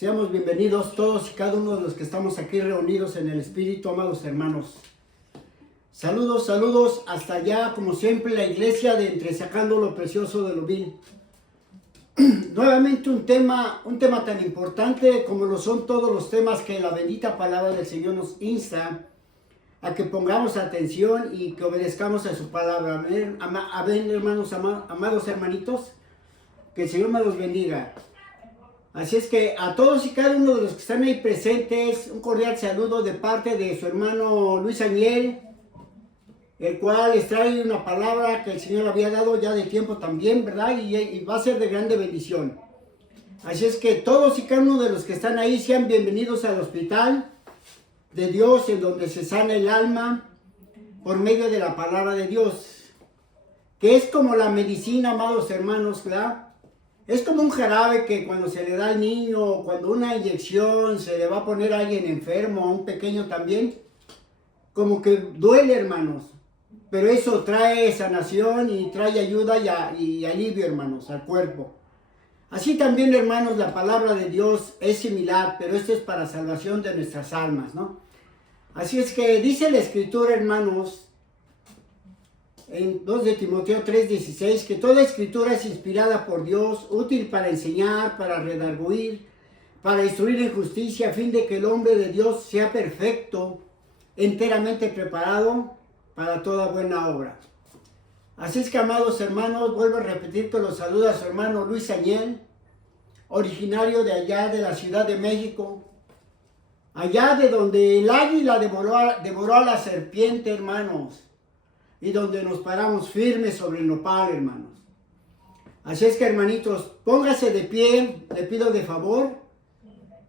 Seamos bienvenidos todos y cada uno de los que estamos aquí reunidos en el Espíritu, amados hermanos. Saludos, saludos hasta allá, como siempre, la iglesia de Entresacando lo Precioso de lo Vil. Nuevamente un tema tan importante como lo son todos los temas que la bendita palabra del Señor nos insta a que pongamos atención y que obedezcamos a su palabra. Amén, hermanos, amados hermanitos, que el Señor me los bendiga. Así es que a todos y cada uno de los que están ahí presentes, un cordial saludo de parte de su hermano Luis Aniel, el cual les trae una palabra que el Señor había dado ya de tiempo también, ¿verdad? Y va a ser de grande bendición. Así es que todos y cada uno de los que están ahí sean bienvenidos al hospital de Dios, en donde se sana el alma por medio de la palabra de Dios, que es como la medicina, amados hermanos, ¿verdad? Es como un jarabe que cuando se le da al niño, o cuando una inyección se le va a poner a alguien enfermo, a un pequeño también, como que duele, hermanos, pero eso trae sanación y trae ayuda y alivio, hermanos, al cuerpo. Así también, hermanos, la palabra de Dios es similar, pero esto es para salvación de nuestras almas, ¿no? Así es que dice la Escritura, hermanos, en 2 de Timoteo 3:16, que toda Escritura es inspirada por Dios, útil para enseñar, para redarguir, para instruir en justicia, a fin de que el hombre de Dios sea perfecto, enteramente preparado para toda buena obra. Así es que, amados hermanos, vuelvo a repetir que los saluda su hermano Luis Aniel, originario de allá de la Ciudad de México, allá de donde el águila devoró a la serpiente, hermanos, y donde nos paramos firmes sobre el nopal, hermanos. Así es que, hermanitos, póngase de pie, le pido de favor,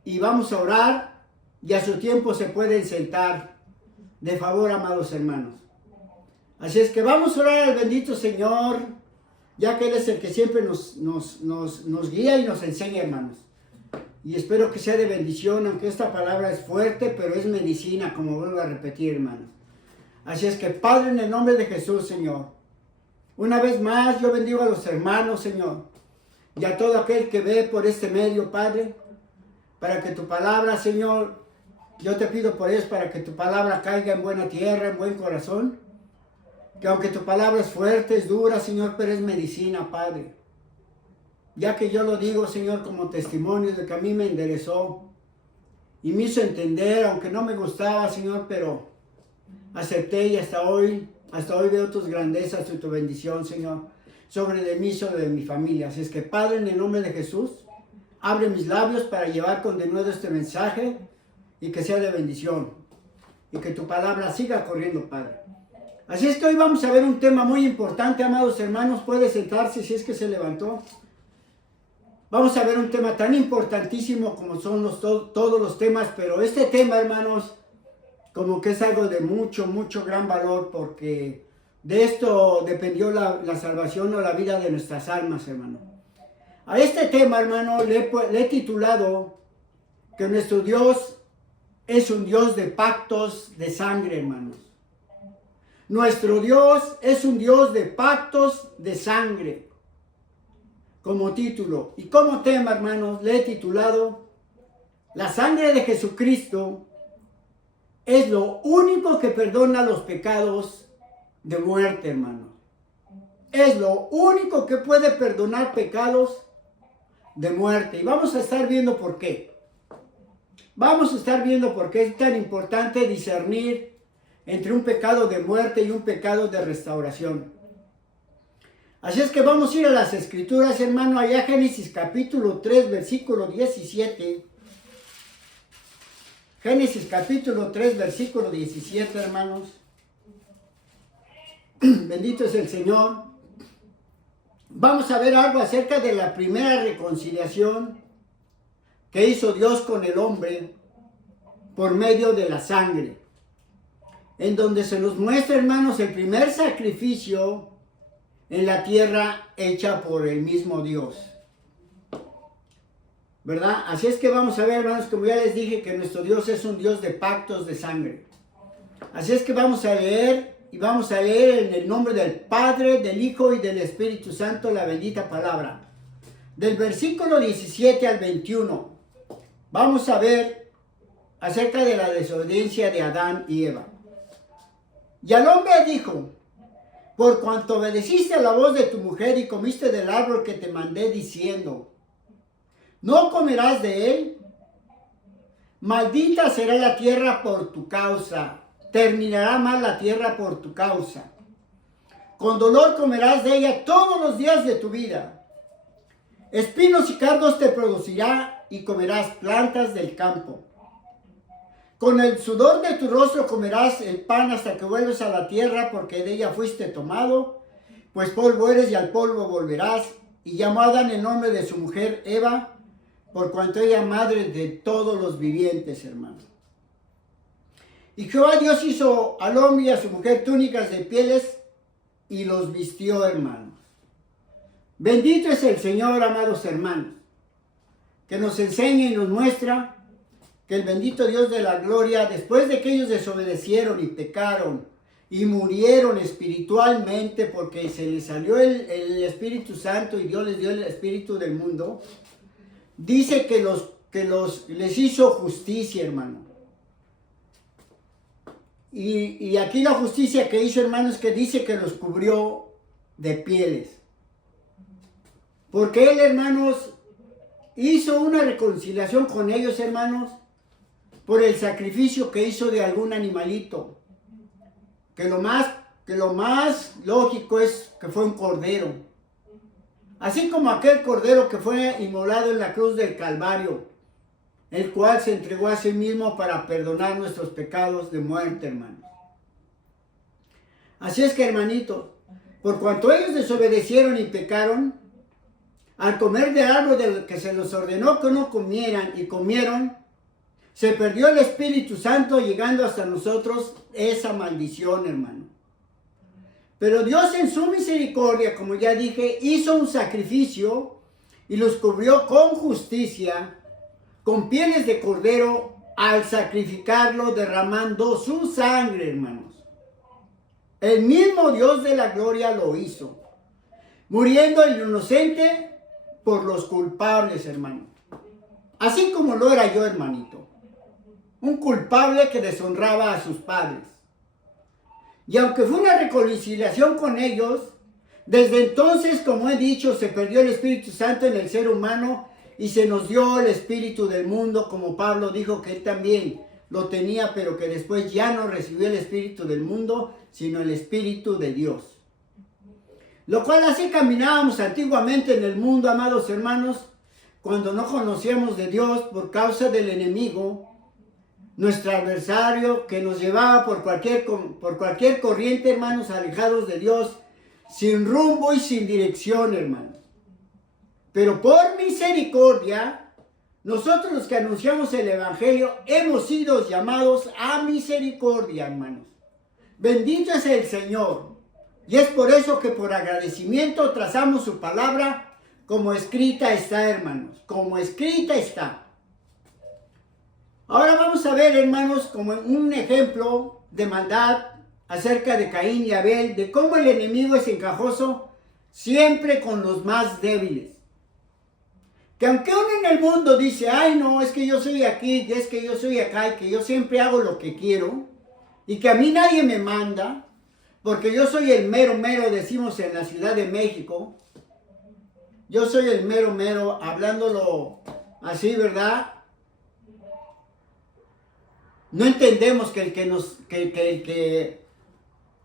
y vamos a orar, y a su tiempo se pueden sentar, de favor, amados hermanos. Así es que vamos a orar al bendito Señor, ya que Él es el que siempre nos guía y nos enseña, hermanos. Y espero que sea de bendición, aunque esta palabra es fuerte, pero es medicina, como vuelvo a repetir, hermanos. Así es que, Padre, en el nombre de Jesús, Señor, una vez más yo bendigo a los hermanos, Señor, y a todo aquel que ve por este medio, Padre, para que tu palabra, Señor, yo te pido por ellos, para que tu palabra caiga en buena tierra, en buen corazón, que aunque tu palabra es fuerte, es dura, Señor, pero es medicina, Padre. Ya que yo lo digo, Señor, como testimonio de que a mí me enderezó y me hizo entender, aunque no me gustaba, Señor, pero acepté y hasta hoy veo tus grandezas y tu bendición, Señor, sobre de mí y sobre de mi familia. Así es que, Padre, en el nombre de Jesús, abre mis labios para llevar con denuedo este mensaje y que sea de bendición y que tu palabra siga corriendo, Padre. Así es que hoy vamos a ver un tema muy importante, amados hermanos. Puede sentarse si es que se levantó. Vamos a ver un tema tan importantísimo como son todos los temas, pero este tema, hermanos, como que es algo de mucho gran valor, porque de esto dependió la salvación o la vida de nuestras almas, hermano. A este tema, hermano, le he titulado que nuestro Dios es un Dios de pactos de sangre, hermanos. Nuestro Dios es un Dios de pactos de sangre, como título. Y como tema, hermanos, le he titulado: la sangre de Jesucristo es lo único que perdona los pecados de muerte, hermanos. Es lo único que puede perdonar pecados de muerte. Y vamos a estar viendo por qué. Vamos a estar viendo por qué es tan importante discernir entre un pecado de muerte y un pecado de restauración. Así es que vamos a ir a las Escrituras, hermano, allá Génesis capítulo 3, versículo 17. Génesis capítulo 3, versículo 17, hermanos. Bendito es el Señor. Vamos a ver algo acerca de la primera reconciliación que hizo Dios con el hombre por medio de la sangre, en donde se nos muestra, hermanos, el primer sacrificio en la tierra hecha por el mismo Dios, ¿verdad? Así es que vamos a ver, hermanos, como ya les dije, que nuestro Dios es un Dios de pactos de sangre. Así es que vamos a leer, y vamos a leer en el nombre del Padre, del Hijo y del Espíritu Santo la bendita palabra. Del versículo 17 al 21. vamos a ver acerca de la desobediencia de Adán y Eva. Y al hombre dijo: por cuanto obedeciste a la voz de tu mujer y comiste del árbol que te mandé diciendo, no comerás de él, maldita será la tierra por tu causa, terminará mal la tierra por tu causa. Con dolor comerás de ella todos los días de tu vida. Espinos y cardos te producirá y comerás plantas del campo. Con el sudor de tu rostro comerás el pan hasta que vuelves a la tierra, porque de ella fuiste tomado, pues polvo eres y al polvo volverás. Y llamó a Adán el nombre de su mujer Eva, por cuanto ella madre de todos los vivientes, hermanos. Y Jehová Dios hizo al hombre y a su mujer túnicas de pieles y los vistió, hermanos. Bendito es el Señor, amados hermanos, que nos enseña y nos muestra que el bendito Dios de la gloria, después de que ellos desobedecieron y pecaron y murieron espiritualmente porque se les salió el Espíritu Santo y Dios les dio el espíritu del mundo, dice que les hizo justicia, hermano. Y aquí la justicia que hizo, hermanos, que dice que los cubrió de pieles. Porque Él, hermanos, hizo una reconciliación con ellos, hermanos, por el sacrificio que hizo de algún animalito. Que lo más lógico es que fue un cordero. Así como aquel cordero que fue inmolado en la cruz del Calvario, el cual se entregó a sí mismo para perdonar nuestros pecados de muerte, hermanos. Así es que, hermanitos, por cuanto ellos desobedecieron y pecaron, al comer del árbol del que se les ordenó que no comieran y comieron, se perdió el Espíritu Santo, llegando hasta nosotros esa maldición, hermano. Pero Dios en su misericordia, como ya dije, hizo un sacrificio y los cubrió con justicia, con pieles de cordero, al sacrificarlo, derramando su sangre, hermanos. El mismo Dios de la gloria lo hizo, muriendo el inocente por los culpables, hermano. Así como lo era yo, hermanito. Un culpable que deshonraba a sus padres. Y aunque fue una reconciliación con ellos, desde entonces, como he dicho, se perdió el Espíritu Santo en el ser humano y se nos dio el espíritu del mundo, como Pablo dijo que él también lo tenía, pero que después ya no recibió el espíritu del mundo, sino el Espíritu de Dios. Lo cual así caminábamos antiguamente en el mundo, amados hermanos, cuando no conocíamos de Dios por causa del enemigo, nuestro adversario, que nos llevaba por cualquier corriente, hermanos, alejados de Dios, sin rumbo y sin dirección, hermanos. Pero por misericordia, nosotros los que anunciamos el Evangelio, hemos sido llamados a misericordia, hermanos. Bendito es el Señor. Y es por eso que por agradecimiento trazamos su palabra como escrita está, hermanos. Como escrita está. Ahora vamos a ver, hermanos, como un ejemplo de maldad acerca de Caín y Abel, de cómo el enemigo es encajoso siempre con los más débiles. Que aunque uno en el mundo dice, ay no, es que yo soy aquí, y es que yo soy acá, y que yo siempre hago lo que quiero, y que a mí nadie me manda, porque yo soy el mero mero, decimos en la Ciudad de México, yo soy el mero mero, hablándolo así, ¿verdad? No entendemos que el que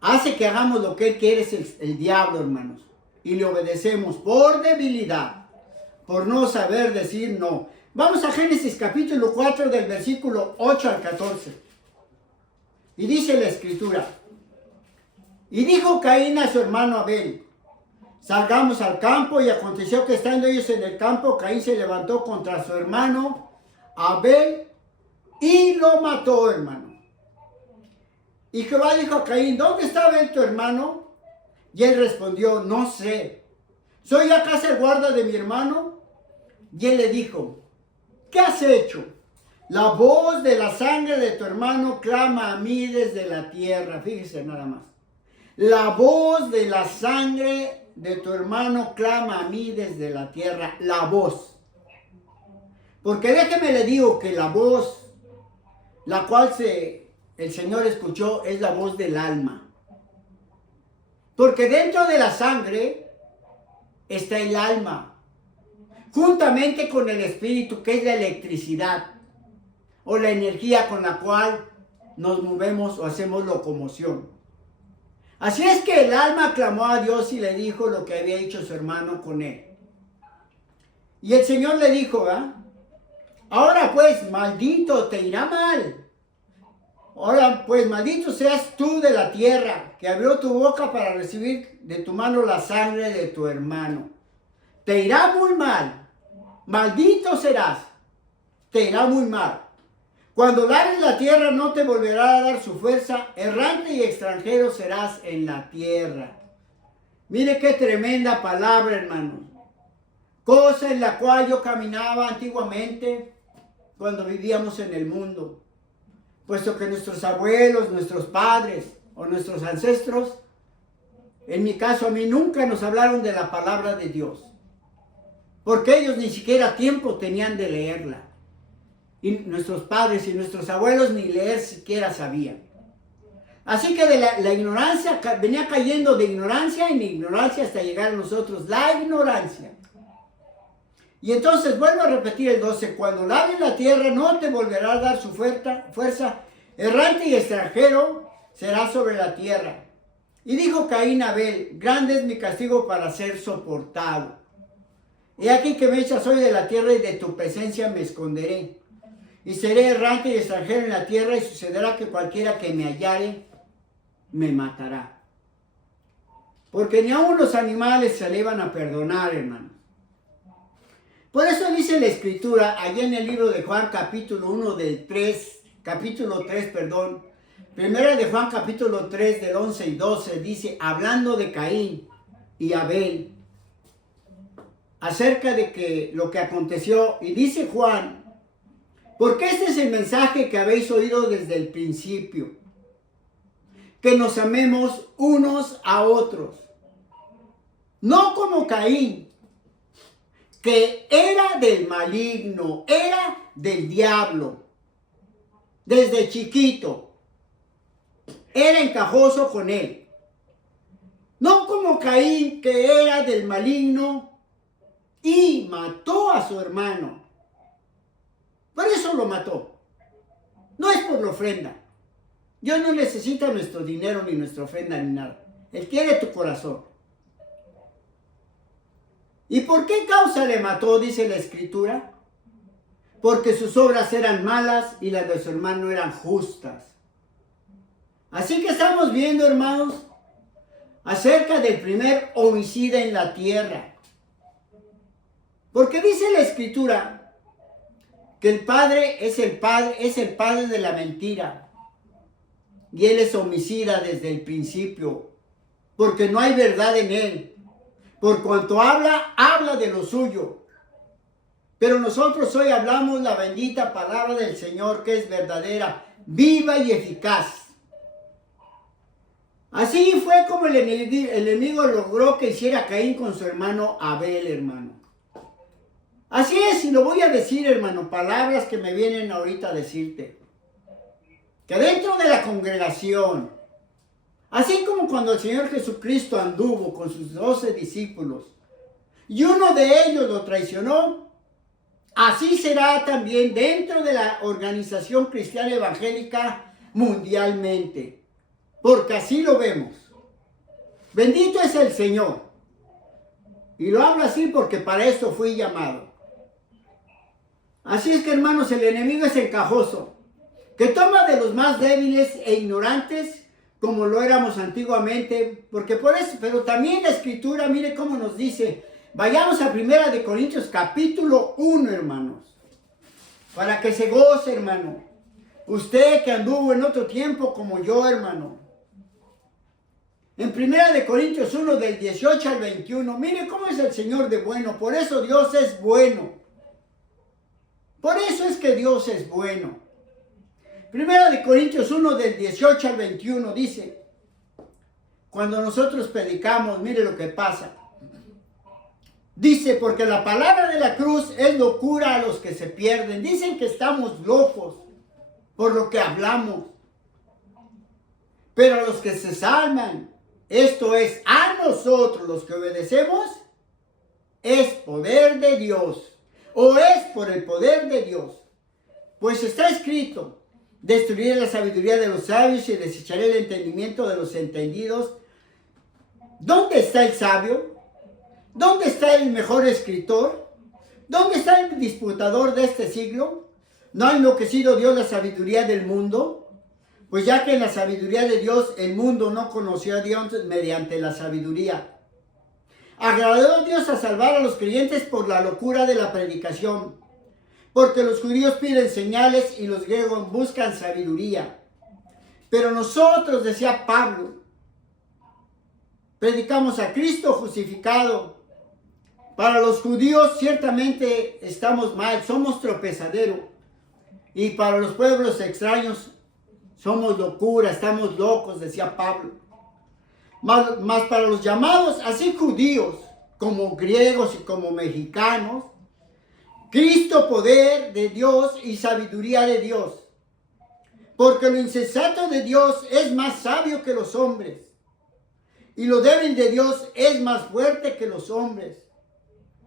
hace que hagamos lo que él quiere es el diablo, hermanos. Y le obedecemos por debilidad, por no saber decir no. Vamos a Génesis capítulo 4 del versículo 8 al 14. Y dice la escritura: y dijo Caín a su hermano Abel, salgamos al campo. Y aconteció que estando ellos en el campo, Caín se levantó contra su hermano Abel y lo mató, hermano. Y Jehová dijo a Caín, ¿dónde está Abel tu hermano? Y él respondió, no sé. ¿Soy acaso el guarda de mi hermano? Y él le dijo, ¿qué has hecho? La voz de la sangre de tu hermano clama a mí desde la tierra. Fíjese nada más. La voz de la sangre de tu hermano clama a mí desde la tierra. La voz. Porque déjeme le digo que la voz, la cual el Señor escuchó, es la voz del alma. Porque dentro de la sangre está el alma, juntamente con el espíritu, que es la electricidad, o la energía con la cual nos movemos o hacemos locomoción. Así es que el alma clamó a Dios y le dijo lo que había hecho su hermano con él. Y el Señor le dijo, ahora pues, maldito, te irá mal. Ahora pues, maldito seas tú de la tierra, que abrió tu boca para recibir de tu mano la sangre de tu hermano. Te irá muy mal. Maldito serás. Te irá muy mal. Cuando laves la tierra no te volverá a dar su fuerza. Errante y extranjero serás en la tierra. Mire qué tremenda palabra, hermanos. Cosa en la cual yo caminaba antiguamente cuando vivíamos en el mundo. Puesto que nuestros abuelos, nuestros padres o nuestros ancestros, en mi caso a mí nunca nos hablaron de la palabra de Dios. Porque ellos ni siquiera tiempo tenían de leerla. Y nuestros padres y nuestros abuelos ni leer siquiera sabían. Así que de la ignorancia, venía cayendo de ignorancia en ignorancia hasta llegar a nosotros la ignorancia. Y entonces vuelvo a repetir el 12, cuando laves la tierra no te volverá a dar su fuerza, errante y extranjero será sobre la tierra. Y dijo Caín a Abel, grande es mi castigo para ser soportado. He aquí que me echas hoy de la tierra y de tu presencia me esconderé. Y seré errante y extranjero en la tierra y sucederá que cualquiera que me hallare me matará. Porque ni aun los animales se le iban a perdonar, hermanos. Por eso dice la Escritura, allá en el libro de Juan, capítulo 3, primera de Juan, capítulo 3, del 11 y 12, dice, hablando de Caín y Abel, acerca de que lo que aconteció, y dice Juan, porque este es el mensaje que habéis oído desde el principio, que nos amemos unos a otros, no como Caín, que era del maligno, era del diablo, desde chiquito, era encajoso con él. No como Caín, que era del maligno y mató a su hermano. Por eso lo mató. No es por la ofrenda. Dios no necesita nuestro dinero, ni nuestra ofrenda, ni nada. Él quiere tu corazón. ¿Y por qué causa le mató? Dice la Escritura. Porque sus obras eran malas y las de su hermano eran justas. Así que estamos viendo, hermanos, acerca del primer homicida en la tierra. Porque dice la Escritura que el padre es el padre de la mentira. Y él es homicida desde el principio, porque no hay verdad en él. Por cuanto habla de lo suyo. Pero nosotros hoy hablamos la bendita palabra del Señor, que es verdadera, viva y eficaz. Así fue como el enemigo logró que hiciera Caín con su hermano Abel, hermano. Así es, y lo voy a decir, hermano, palabras que me vienen ahorita a decirte. Que dentro de la congregación, así como cuando el Señor Jesucristo anduvo con sus 12 discípulos y uno de ellos lo traicionó, así será también dentro de la organización cristiana evangélica mundialmente, porque así lo vemos. Bendito es el Señor. Y lo hablo así porque para esto fui llamado. Así es que, hermanos, el enemigo es encajoso, que toma de los más débiles e ignorantes, como lo éramos antiguamente, porque por eso, pero también la Escritura, mire cómo nos dice, vayamos a 1 de Corintios capítulo 1, hermanos, para que se goce, hermano, usted que anduvo en otro tiempo como yo, hermano. En 1 de Corintios 1, del 18 al 21, mire cómo es el Señor de bueno, por eso Dios es bueno, por eso es que Dios es bueno. 1 de Corintios 1 del 18 al 21 dice, cuando nosotros predicamos, mire lo que pasa. Dice, porque la palabra de la cruz es locura a los que se pierden. Dicen que estamos locos por lo que hablamos. Pero a los que se salvan, esto es, a nosotros los que obedecemos, es poder de Dios. O es por el poder de Dios. Pues está escrito, destruiré la sabiduría de los sabios y desecharé el entendimiento de los entendidos. ¿Dónde está el sabio? ¿Dónde está el mejor escritor? ¿Dónde está el disputador de este siglo? ¿No ha enloquecido Dios la sabiduría del mundo? Pues ya que en la sabiduría de Dios el mundo no conoció a Dios mediante la sabiduría. Agradó a Dios a salvar a los creyentes por la locura de la predicación. Porque los judíos piden señales y los griegos buscan sabiduría. Pero nosotros, decía Pablo, predicamos a Cristo justificado. Para los judíos ciertamente estamos mal, somos tropezadero. Y para los pueblos extraños somos locura, estamos locos, decía Pablo. Más para los llamados, así judíos, como griegos y como mexicanos, Cristo, poder de Dios y sabiduría de Dios. Porque lo insensato de Dios es más sabio que los hombres. Y lo débil de Dios es más fuerte que los hombres.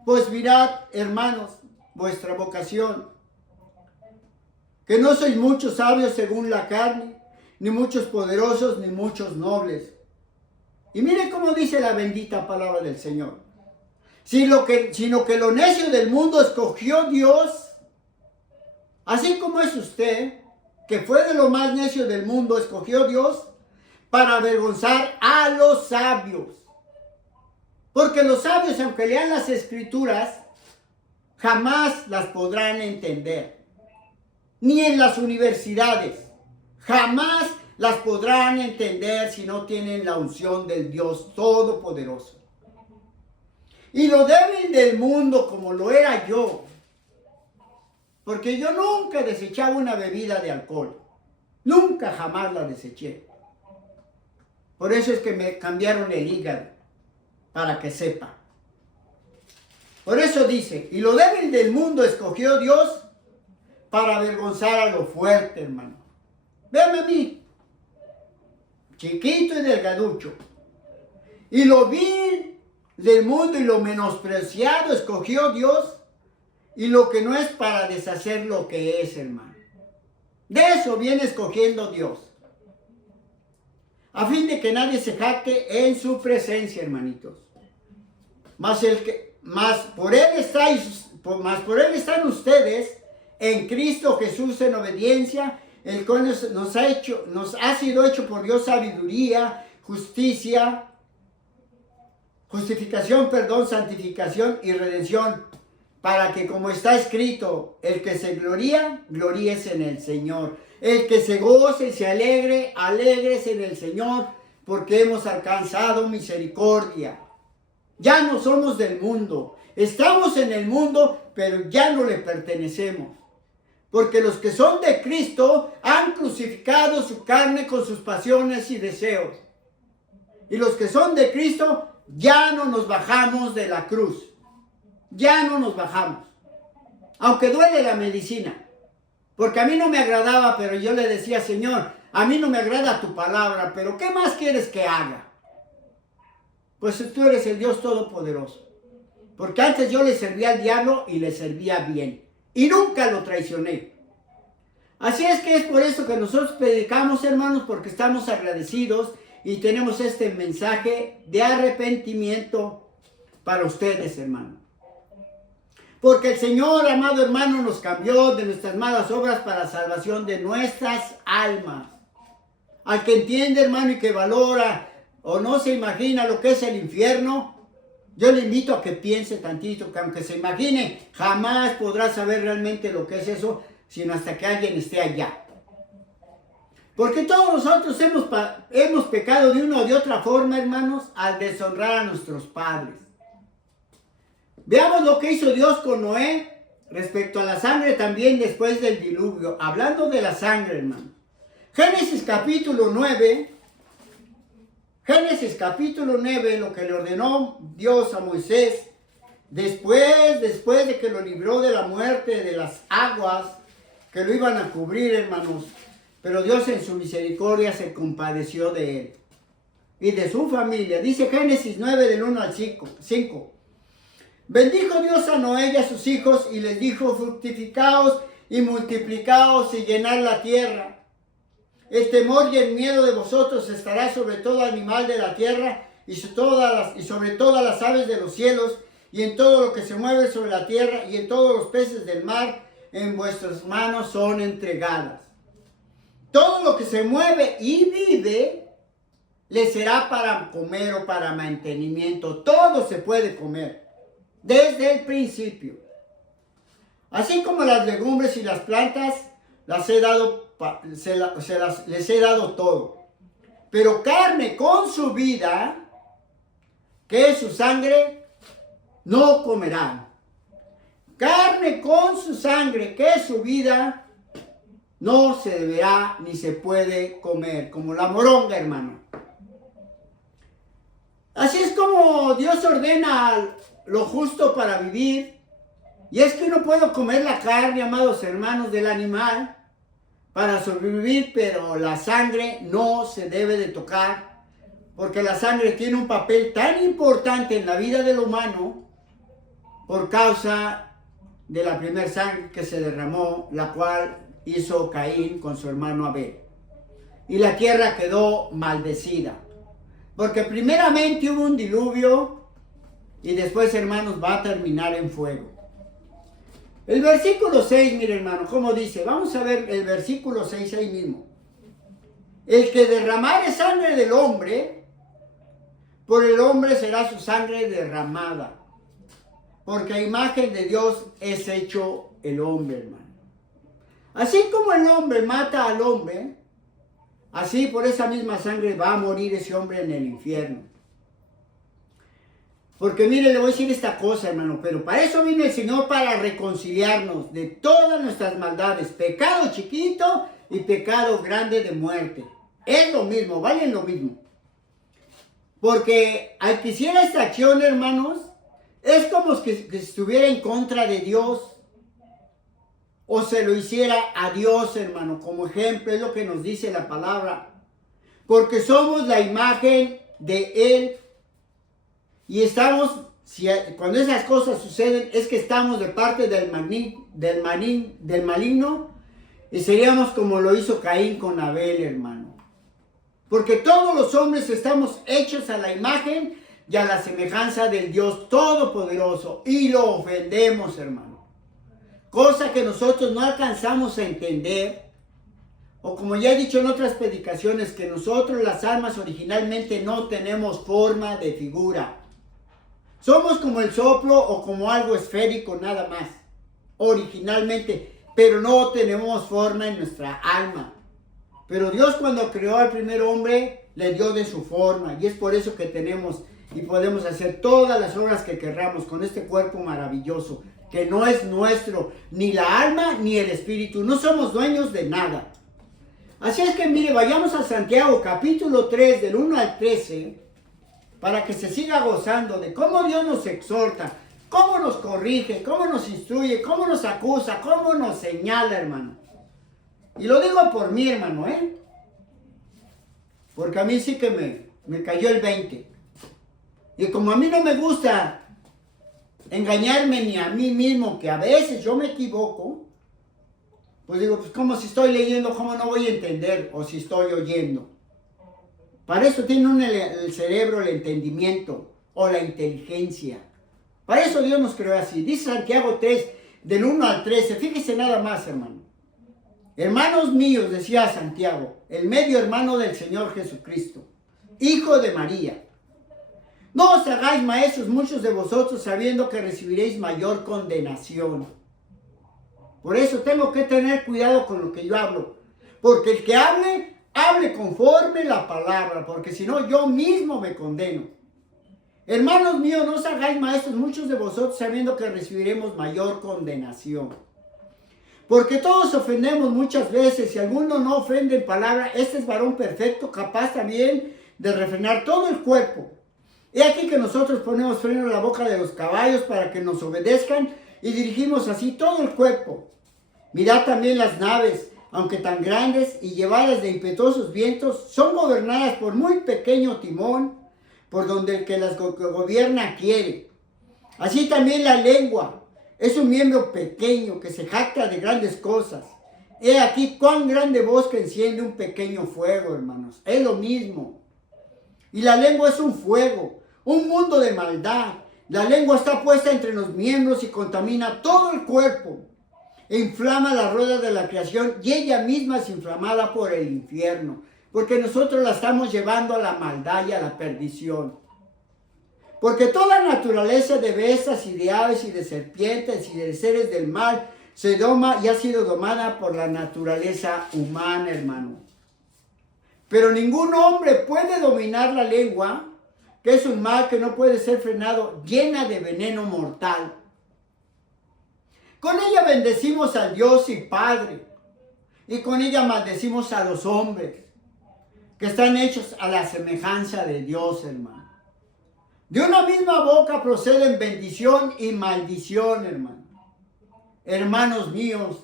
Pues mirad, hermanos, vuestra vocación, que no sois muchos sabios según la carne, ni muchos poderosos, ni muchos nobles. Y mire cómo dice la bendita palabra del Señor. Sino que lo necio del mundo escogió Dios, así como es usted, que fue de lo más necio del mundo, escogió Dios para avergonzar a los sabios. Porque los sabios, aunque lean las escrituras, jamás las podrán entender. Ni en las universidades. Jamás las podrán entender si no tienen la unción del Dios Todopoderoso. Y lo débil del mundo, como lo era yo, porque yo nunca desechaba una bebida de alcohol. Nunca jamás la deseché. Por eso es que me cambiaron el hígado, para que sepa. Por eso dice, y lo débil del mundo escogió Dios para avergonzar a lo fuerte, hermano. Véame a mí, chiquito y delgaducho. Y lo vil del mundo y lo menospreciado escogió Dios, y lo que no es para deshacer lo que es, hermano. De eso viene escogiendo Dios. A fin de que nadie se jacte en su presencia, hermanitos. Mas por él están ustedes en Cristo Jesús en obediencia, el cual nos ha sido hecho por Dios sabiduría, justificación, santificación y redención, para que, como está escrito, el que se gloría, gloríese en el Señor. El que se goce y se alegre, alégrese en el Señor, porque hemos alcanzado misericordia. Ya no somos del mundo. Estamos en el mundo, pero ya no le pertenecemos. Porque los que son de Cristo han crucificado su carne con sus pasiones y deseos. Y los que son de Cristo ya no nos bajamos de la cruz. Ya no nos bajamos. Aunque duele la medicina. Porque a mí no me agradaba, pero yo le decía, Señor, a mí no me agrada tu palabra, pero ¿qué más quieres que haga? Pues tú eres el Dios Todopoderoso. Porque antes yo le servía al diablo y le servía bien. Y nunca lo traicioné. Así es que es por eso que nosotros predicamos, hermanos, porque estamos agradecidos y tenemos este mensaje de arrepentimiento para ustedes, hermanos. Porque el Señor, amado hermano, nos cambió de nuestras malas obras para la salvación de nuestras almas. Al que entiende, hermano, y que valora o no se imagina lo que es el infierno, yo le invito a que piense tantito, que aunque se imagine, jamás podrá saber realmente lo que es eso, sino hasta que alguien esté allá. Porque todos nosotros hemos pecado de una o de otra forma, hermanos, al deshonrar a nuestros padres. Veamos lo que hizo Dios con Noé respecto a la sangre también después del diluvio. Hablando de la sangre, hermano. Génesis capítulo 9, lo que le ordenó Dios a Moisés después de que lo libró de la muerte, de las aguas que lo iban a cubrir, hermanos, pero Dios en su misericordia se compadeció de él y de su familia. Dice Génesis 9 del 1 al 5. Bendijo Dios a Noé y a sus hijos y les dijo: fructificaos y multiplicaos y llenad la tierra. El temor y el miedo de vosotros estará sobre todo animal de la tierra y sobre todas las aves de los cielos y en todo lo que se mueve sobre la tierra y en todos los peces del mar en vuestras manos son entregadas. Todo lo que se mueve y vive le será para comer o para mantenimiento. Todo se puede comer desde el principio. Así como las legumbres y las plantas les he dado todo. Pero carne con su vida, que es su sangre, no comerán. Carne con su sangre, que es su vida, no se deberá ni se puede comer. Como la moronga, hermano. Así es como Dios ordena lo justo para vivir. Y es que no puedo comer la carne, amados hermanos, del animal para sobrevivir, pero la sangre no se debe de tocar, porque la sangre tiene un papel tan importante en la vida del humano por causa de la primera sangre que se derramó, la cual hizo Caín con su hermano Abel. Y la tierra quedó maldecida, porque primeramente hubo un diluvio y después, hermanos, va a terminar en fuego. El versículo 6, mire hermano, ¿cómo dice? Vamos a ver el versículo 6 ahí mismo. El que derramare sangre del hombre, por el hombre será su sangre derramada. Porque a imagen de Dios es hecho el hombre, hermano. Así como el hombre mata al hombre, así por esa misma sangre va a morir ese hombre en el infierno. Porque mire, le voy a decir esta cosa, hermano, pero para eso vino el Señor, para reconciliarnos de todas nuestras maldades, pecado chiquito y pecado grande de muerte. Es lo mismo, valen lo mismo. Porque al que hiciera esta acción, hermanos, es como que estuviera en contra de Dios. O se lo hiciera a Dios, hermano, como ejemplo, es lo que nos dice la palabra. Porque somos la imagen de Él. Y estamos, cuando esas cosas suceden, es que estamos de parte del maligno, y seríamos como lo hizo Caín con Abel, hermano. Porque todos los hombres estamos hechos a la imagen y a la semejanza del Dios Todopoderoso, y lo ofendemos, hermano. Cosa que nosotros no alcanzamos a entender, o como ya he dicho en otras predicaciones, que nosotros las almas originalmente no tenemos forma de figura. Somos como el soplo o como algo esférico nada más, originalmente, pero no tenemos forma en nuestra alma. Pero Dios, cuando creó al primer hombre, le dio de su forma, y es por eso que tenemos y podemos hacer todas las obras que querramos con este cuerpo maravilloso, que no es nuestro, ni la alma ni el espíritu. No somos dueños de nada. Así es que mire, vayamos a Santiago capítulo 3 del 1 al 13, para que se siga gozando de cómo Dios nos exhorta, cómo nos corrige, cómo nos instruye, cómo nos acusa, cómo nos señala, hermano. Y lo digo por mí, hermano, porque a mí sí que me cayó el 20. Y como a mí no me gusta engañarme ni a mí mismo, que a veces yo me equivoco, pues digo, pues como si estoy leyendo, ¿cómo no voy a entender? O si estoy oyendo. Para eso tiene el cerebro, el entendimiento o la inteligencia. Para eso Dios nos creó así. Dice Santiago 3, del 1 al 13. Fíjese nada más, hermano. Hermanos míos, decía Santiago, el medio hermano del Señor Jesucristo, hijo de María. No os hagáis maestros muchos de vosotros, sabiendo que recibiréis mayor condenación. Por eso tengo que tener cuidado con lo que yo hablo. Porque el que hable conforme la palabra, porque si no yo mismo me condeno. Hermanos míos, no os hagáis maestros muchos de vosotros, sabiendo que recibiremos mayor condenación. Porque todos ofendemos muchas veces, si alguno no ofende en palabra, este es varón perfecto, capaz también de refrenar todo el cuerpo. He aquí que nosotros ponemos freno en la boca de los caballos para que nos obedezcan y dirigimos así todo el cuerpo. Mirad también las naves, aunque tan grandes y llevadas de impetuosos vientos, son gobernadas por muy pequeño timón, por donde el que las gobierna quiere. Así también la lengua es un miembro pequeño que se jacta de grandes cosas. He aquí cuán grande bosque enciende un pequeño fuego, hermanos. Es lo mismo. Y la lengua es un fuego, un mundo de maldad. La lengua está puesta entre los miembros y contamina todo el cuerpo. E inflama la rueda de la creación y ella misma es inflamada por el infierno. Porque nosotros la estamos llevando a la maldad y a la perdición. Porque toda naturaleza de bestias y de aves y de serpientes y de seres del mal se doma y ha sido domada por la naturaleza humana, hermano. Pero ningún hombre puede dominar la lengua, que es un mal que no puede ser frenado, llena de veneno mortal. Con ella bendecimos al Dios y Padre, y con ella maldecimos a los hombres, que están hechos a la semejanza de Dios, hermano. De una misma boca proceden bendición y maldición, hermano. Hermanos míos,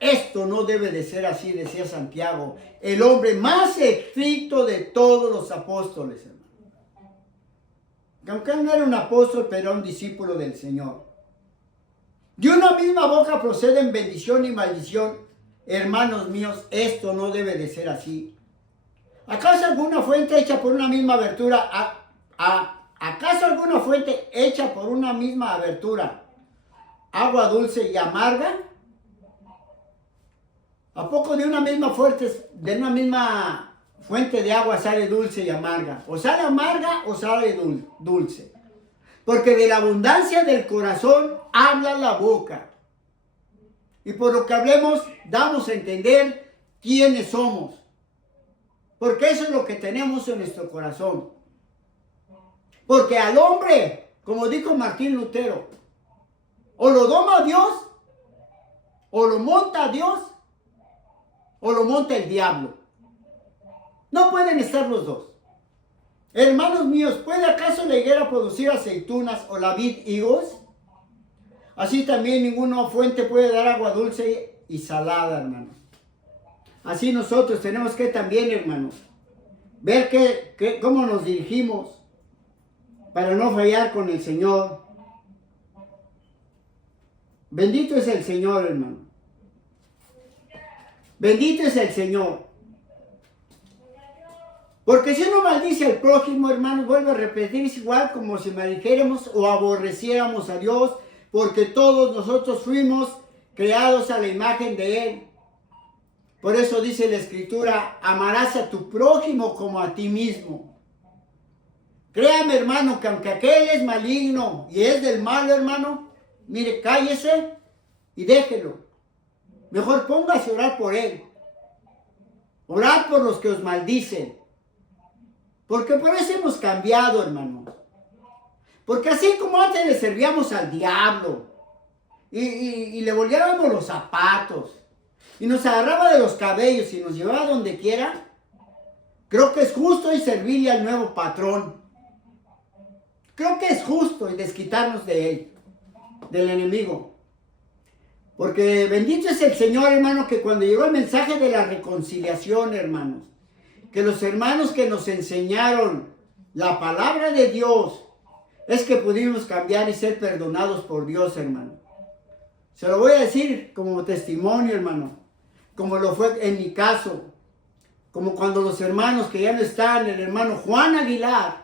esto no debe de ser así, decía Santiago, el hombre más estricto de todos los apóstoles, hermano. Aunque no era un apóstol, pero era un discípulo del Señor. De una misma boca proceden bendición y maldición. Hermanos míos, esto no debe de ser así. ¿Acaso alguna fuente hecha por una misma abertura? ¿Acaso alguna fuente hecha por una misma abertura? ¿Agua dulce y amarga? ¿A poco de una misma fuente de agua sale dulce y amarga? O sale amarga o sale dulce. Porque de la abundancia del corazón habla la boca. Y por lo que hablemos, damos a entender quiénes somos. Porque eso es lo que tenemos en nuestro corazón. Porque al hombre, como dijo Martín Lutero, o lo doma Dios, o lo monta Dios, o lo monta el diablo. No pueden estar los dos. Hermanos míos, ¿puede acaso la higuera producir aceitunas o la vid higos? Así también ninguna fuente puede dar agua dulce y salada, hermanos. Así nosotros tenemos que también, hermanos, ver cómo nos dirigimos para no fallar con el Señor. Bendito es el Señor, hermano. Bendito es el Señor. Porque si uno maldice al prójimo, hermano, vuelve a repetir, es igual como si maldijéramos o aborreciéramos a Dios, porque todos nosotros fuimos creados a la imagen de Él. Por eso dice la Escritura, amarás a tu prójimo como a ti mismo. Créame, hermano, que aunque aquel es maligno y es del malo, hermano, mire, cállese y déjelo. Mejor póngase a orar por él. Orad por los que os maldicen. Porque por eso hemos cambiado, hermanos. Porque así como antes le servíamos al diablo y le volvíamos los zapatos y nos agarraba de los cabellos y nos llevaba donde quiera, creo que es justo y servirle al nuevo patrón. Creo que es justo y desquitarnos de él, del enemigo. Porque bendito es el Señor, hermano, que cuando llegó el mensaje de la reconciliación, hermanos, que los hermanos que nos enseñaron la palabra de Dios, es que pudimos cambiar y ser perdonados por Dios, hermano. Se lo voy a decir como testimonio, hermano, como lo fue en mi caso, como cuando los hermanos que ya no están, el hermano Juan Aguilar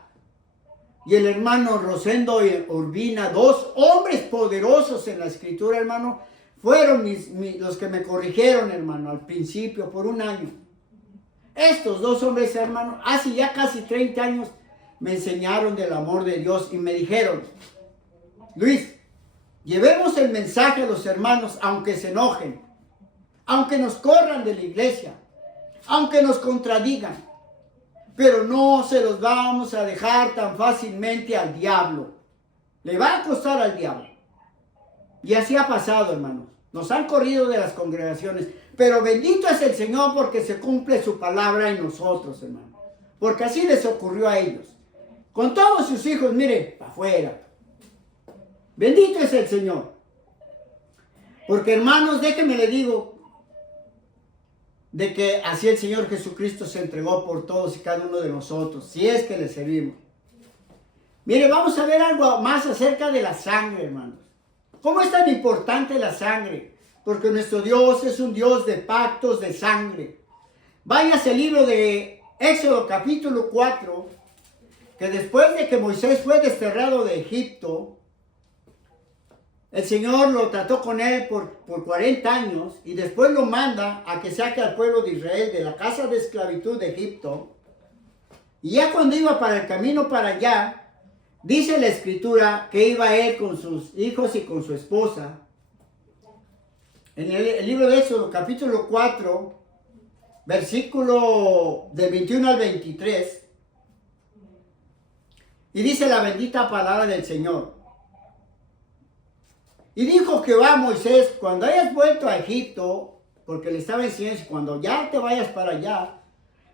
y el hermano Rosendo Urbina, dos hombres poderosos en la Escritura, hermano, fueron los que me corrigieron, hermano, al principio, por un año. Estos dos hombres, hermano, hace ya casi 30 años, me enseñaron del amor de Dios y me dijeron, Luis, llevemos el mensaje a los hermanos, aunque se enojen, aunque nos corran de la iglesia, aunque nos contradigan, pero no se los vamos a dejar tan fácilmente al diablo. Le va a costar al diablo. Y así ha pasado, hermanos. Nos han corrido de las congregaciones, pero bendito es el Señor porque se cumple su palabra en nosotros, hermano. Porque así les ocurrió a ellos. con todos sus hijos, mire, para afuera. Bendito es el Señor. Porque hermanos, déjenme le digo, de que así el Señor Jesucristo se entregó por todos y cada uno de nosotros, si es que le servimos. Mire, vamos a ver algo más acerca de la sangre, hermanos. ¿Cómo es tan importante la sangre? Porque nuestro Dios es un Dios de pactos de sangre. Váyase al libro de Éxodo capítulo 4, que después de que Moisés fue desterrado de Egipto, el Señor lo trató con él por 40 años y después lo manda a que saque al pueblo de Israel de la casa de esclavitud de Egipto. Y ya cuando iba para el camino para allá, dice la Escritura que iba él con sus hijos y con su esposa. En el libro de Éxodo capítulo 4, versículo del 21 al 23, y dice la bendita palabra del Señor. Y dijo Jehová a Moisés, cuando hayas vuelto a Egipto, porque le estaba enseñando, cuando ya te vayas para allá,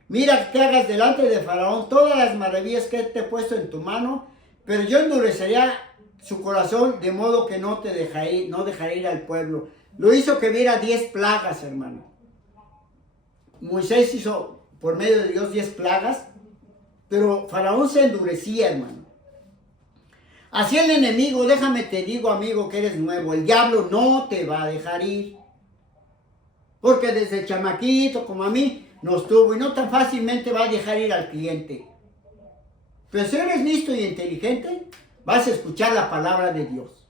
mira que hagas delante de Faraón todas las maravillas que te he puesto en tu mano, pero yo endurecería su corazón de modo que no dejaré ir al pueblo. Lo hizo que viera 10 plagas, hermano. Moisés hizo por medio de Dios 10 plagas, pero Faraón se endurecía, hermano. Así el enemigo, déjame te digo, amigo, que eres nuevo, el diablo no te va a dejar ir. Porque desde chamaquito, como a mí, nos tuvo y no tan fácilmente va a dejar ir al cliente. Pero si eres listo y inteligente, vas a escuchar la palabra de Dios.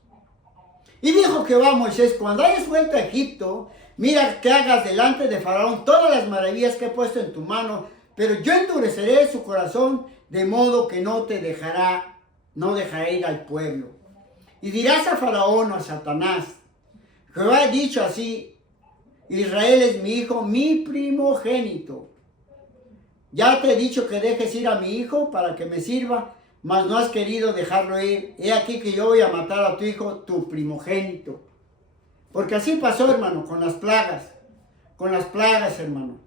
Y dijo Jehová a Moisés, cuando hayas vuelto a Egipto, mira que hagas delante de Faraón todas las maravillas que he puesto en tu mano, pero yo endureceré su corazón de modo que no dejará ir al pueblo. Y dirás a Faraón o a Satanás, Jehová ha dicho así, Israel es mi hijo, mi primogénito. Ya te he dicho que dejes ir a mi hijo para que me sirva, mas no has querido dejarlo ir. He aquí que yo voy a matar a tu hijo, tu primogénito. Porque así pasó, hermano, con las plagas, hermano.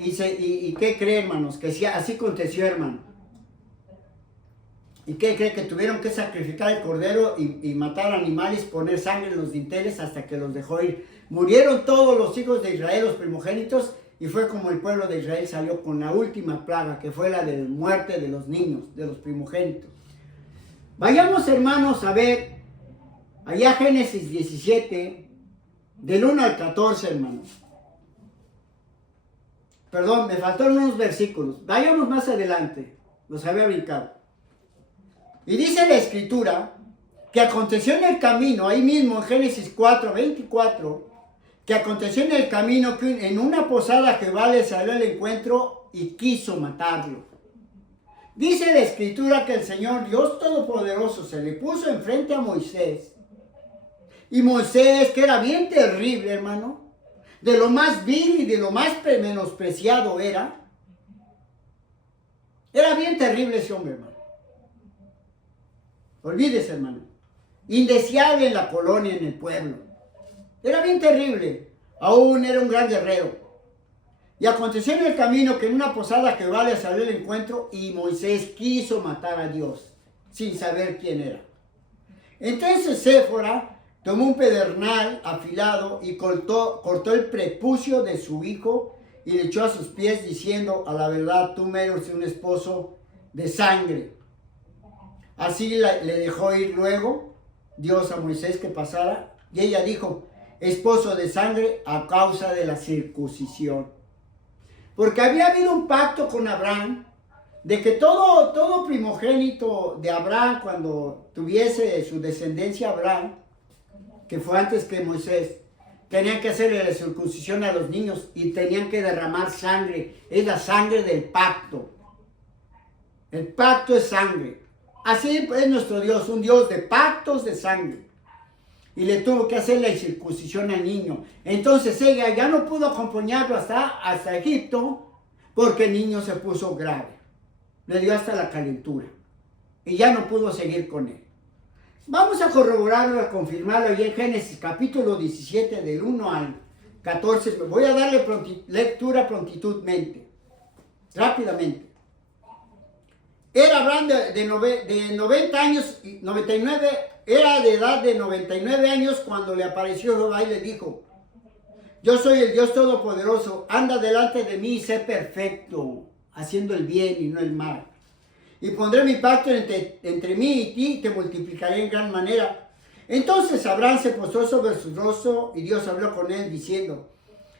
¿Y qué cree, hermanos? Que sí, así aconteció, hermano. ¿Y qué cree? Que tuvieron que sacrificar el cordero y matar animales, poner sangre en los dinteles hasta que los dejó ir. Murieron todos los hijos de Israel, los primogénitos, y fue como el pueblo de Israel salió con la última plaga, que fue la de la muerte de los niños, de los primogénitos. Vayamos, hermanos, a ver, allá Génesis 17, del 1 al 14, hermanos. Perdón, me faltaron unos versículos. Vayamos más adelante, los había brincado. Y dice la Escritura que aconteció en el camino, ahí mismo en Génesis 4, 24, que aconteció en el camino que en una posada Jehová le salió al encuentro y quiso matarlo. Dice la Escritura que el Señor Dios Todopoderoso se le puso enfrente a Moisés. Y Moisés, que era bien terrible, hermano, de lo más vil y de lo más menospreciado era bien terrible ese hombre, hermano. Olvídese, hermano. Indeseable en la colonia, en el pueblo. Era bien terrible. Aún era un gran guerrero. Y aconteció en el camino que en una posada Jehová le salió el encuentro y Moisés quiso matar a Dios, sin saber quién era. Entonces Séfora tomó un pedernal afilado y cortó el prepucio de su hijo y le echó a sus pies diciendo, a la verdad, tú me eres un esposo de sangre. Así le dejó ir luego Dios a Moisés que pasara. Y ella dijo, esposo de sangre a causa de la circuncisión. Porque había habido un pacto con Abraham de que todo primogénito de Abraham, cuando tuviese su descendencia Abraham, que fue antes que Moisés, tenían que hacerle la circuncisión a los niños y tenían que derramar sangre. Es la sangre del pacto. El pacto es sangre. Así es nuestro Dios, un Dios de pactos de sangre. Y le tuvo que hacer la circuncisión al niño. Entonces ella ya no pudo acompañarlo hasta Egipto porque el niño se puso grave. Le dio hasta la calentura. Y ya no pudo seguir con él. Vamos a corroborarlo, a confirmarlo allí en Génesis capítulo 17 del 1 al 14. Voy a darle lectura prontitudmente, rápidamente. Era Abraham de 90 años, 99, era de edad de 99 años cuando le apareció Jehová y le dijo: yo soy el Dios Todopoderoso, anda delante de mí y sé perfecto, haciendo el bien y no el mal. Y pondré mi pacto entre mí y ti, y te multiplicaré en gran manera. Entonces Abraham se postró sobre su rostro, y Dios habló con él, diciendo: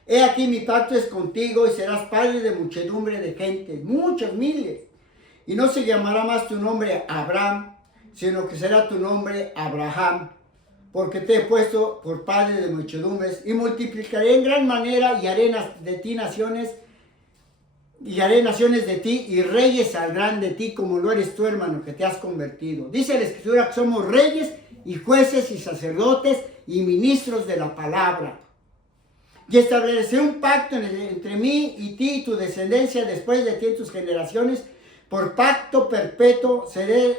he aquí mi pacto es contigo, y serás padre de muchedumbre de gentes, muchos miles. Y no se llamará más tu nombre Abraham, sino que será tu nombre Abraham, porque te he puesto por padre de muchedumbres, y multiplicaré en gran manera, y haré de ti naciones, y haré naciones de ti, y reyes saldrán de ti, como lo eres tú, hermano, que te has convertido. Dice la Escritura que somos reyes, y jueces, y sacerdotes, y ministros de la palabra. Y estableceré un pacto entre mí y ti y tu descendencia después de ti en tus generaciones, por pacto perpetuo seré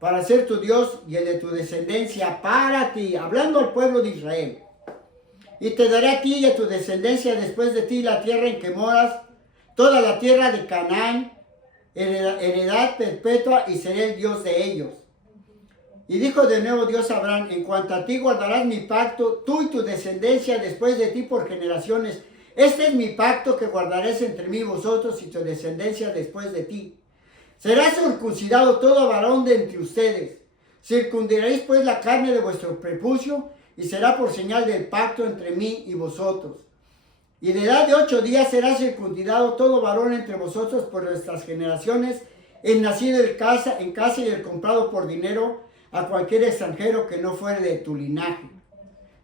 para ser tu Dios y el de tu descendencia para ti, hablando al pueblo de Israel. Y te daré a ti y a tu descendencia después de ti la tierra en que moras, toda la tierra de Canaán, heredad perpetua, y seré el Dios de ellos. Y dijo de nuevo Dios a Abraham: en cuanto a ti guardarás mi pacto, tú y tu descendencia después de ti por generaciones. Este es mi pacto que guardaréis entre mí y vosotros y tu descendencia después de ti. Será circuncidado todo varón de entre ustedes. Circuncidaréis pues la carne de vuestro prepucio, y será por señal del pacto entre mí y vosotros. Y de edad de 8 días será circuncidado todo varón entre vosotros por vuestras generaciones, el nacido en casa y el comprado por dinero a cualquier extranjero que no fuere de tu linaje.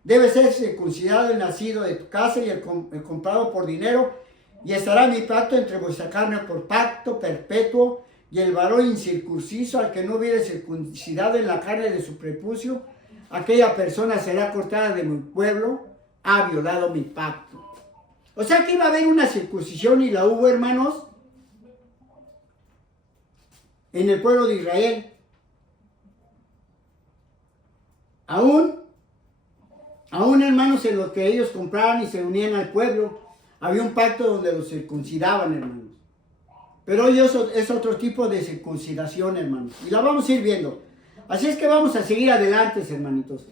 Debe ser circuncidado el nacido de tu casa y el comprado por dinero, y estará mi pacto entre vuestra carne por pacto perpetuo. Y el varón incircunciso, al que no hubiere circuncidado en la carne de su prepucio, aquella persona será cortada de mi pueblo, ha violado mi pacto. O sea que iba a haber una circuncisión, y la hubo, hermanos, en el pueblo de Israel. Aún, hermanos, en lo que ellos compraban y se unían al pueblo, había un pacto donde los circuncidaban, hermanos. Pero hoy eso es otro tipo de circuncidación, hermanos. Y la vamos a ir viendo. Así es que vamos a seguir adelante, hermanitos.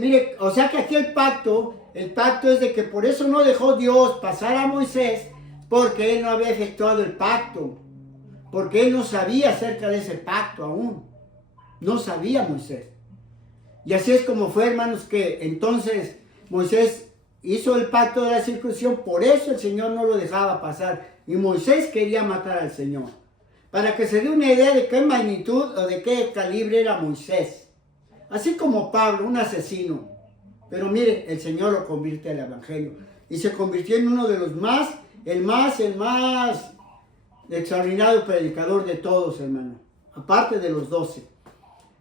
Mire, o sea que aquí el pacto es de que por eso no dejó Dios pasar a Moisés, porque él no había efectuado el pacto. Porque él no sabía acerca de ese pacto aún. No sabía Moisés. Y así es como fue, hermanos, que entonces Moisés hizo el pacto de la circuncisión. Por eso el Señor no lo dejaba pasar. Y Moisés quería matar al Señor. Para que se dé una idea de qué magnitud o de qué calibre era Moisés. Así como Pablo, un asesino. Pero mire, el Señor lo convierte al Evangelio. Y se convirtió en uno de los el más extraordinario predicador de todos, hermano. Aparte de los 12.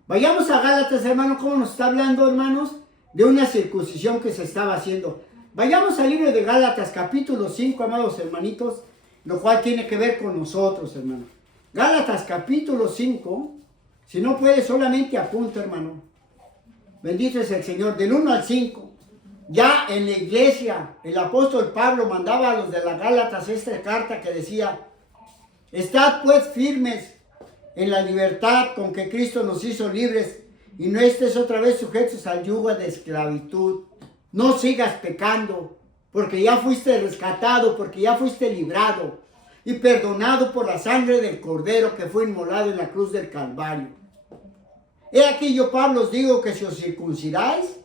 Vayamos a Gálatas, hermano, cómo nos está hablando, hermanos, de una circuncisión que se estaba haciendo. Vayamos al libro de Gálatas, capítulo 5, amados hermanitos, lo cual tiene que ver con nosotros, hermano. Gálatas, capítulo 5, si no puede, solamente apunta, hermano. Bendito es el Señor, del 1 al 5. Ya en la iglesia, el apóstol Pablo mandaba a los de las Gálatas esta carta que decía: estad pues firmes en la libertad con que Cristo nos hizo libres, y no estés otra vez sujetos al yugo de esclavitud. No sigas pecando, porque ya fuiste rescatado, porque ya fuiste librado y perdonado por la sangre del Cordero que fue inmolado en la cruz del Calvario. He aquí yo, Pablo, os digo que si os circuncidáis,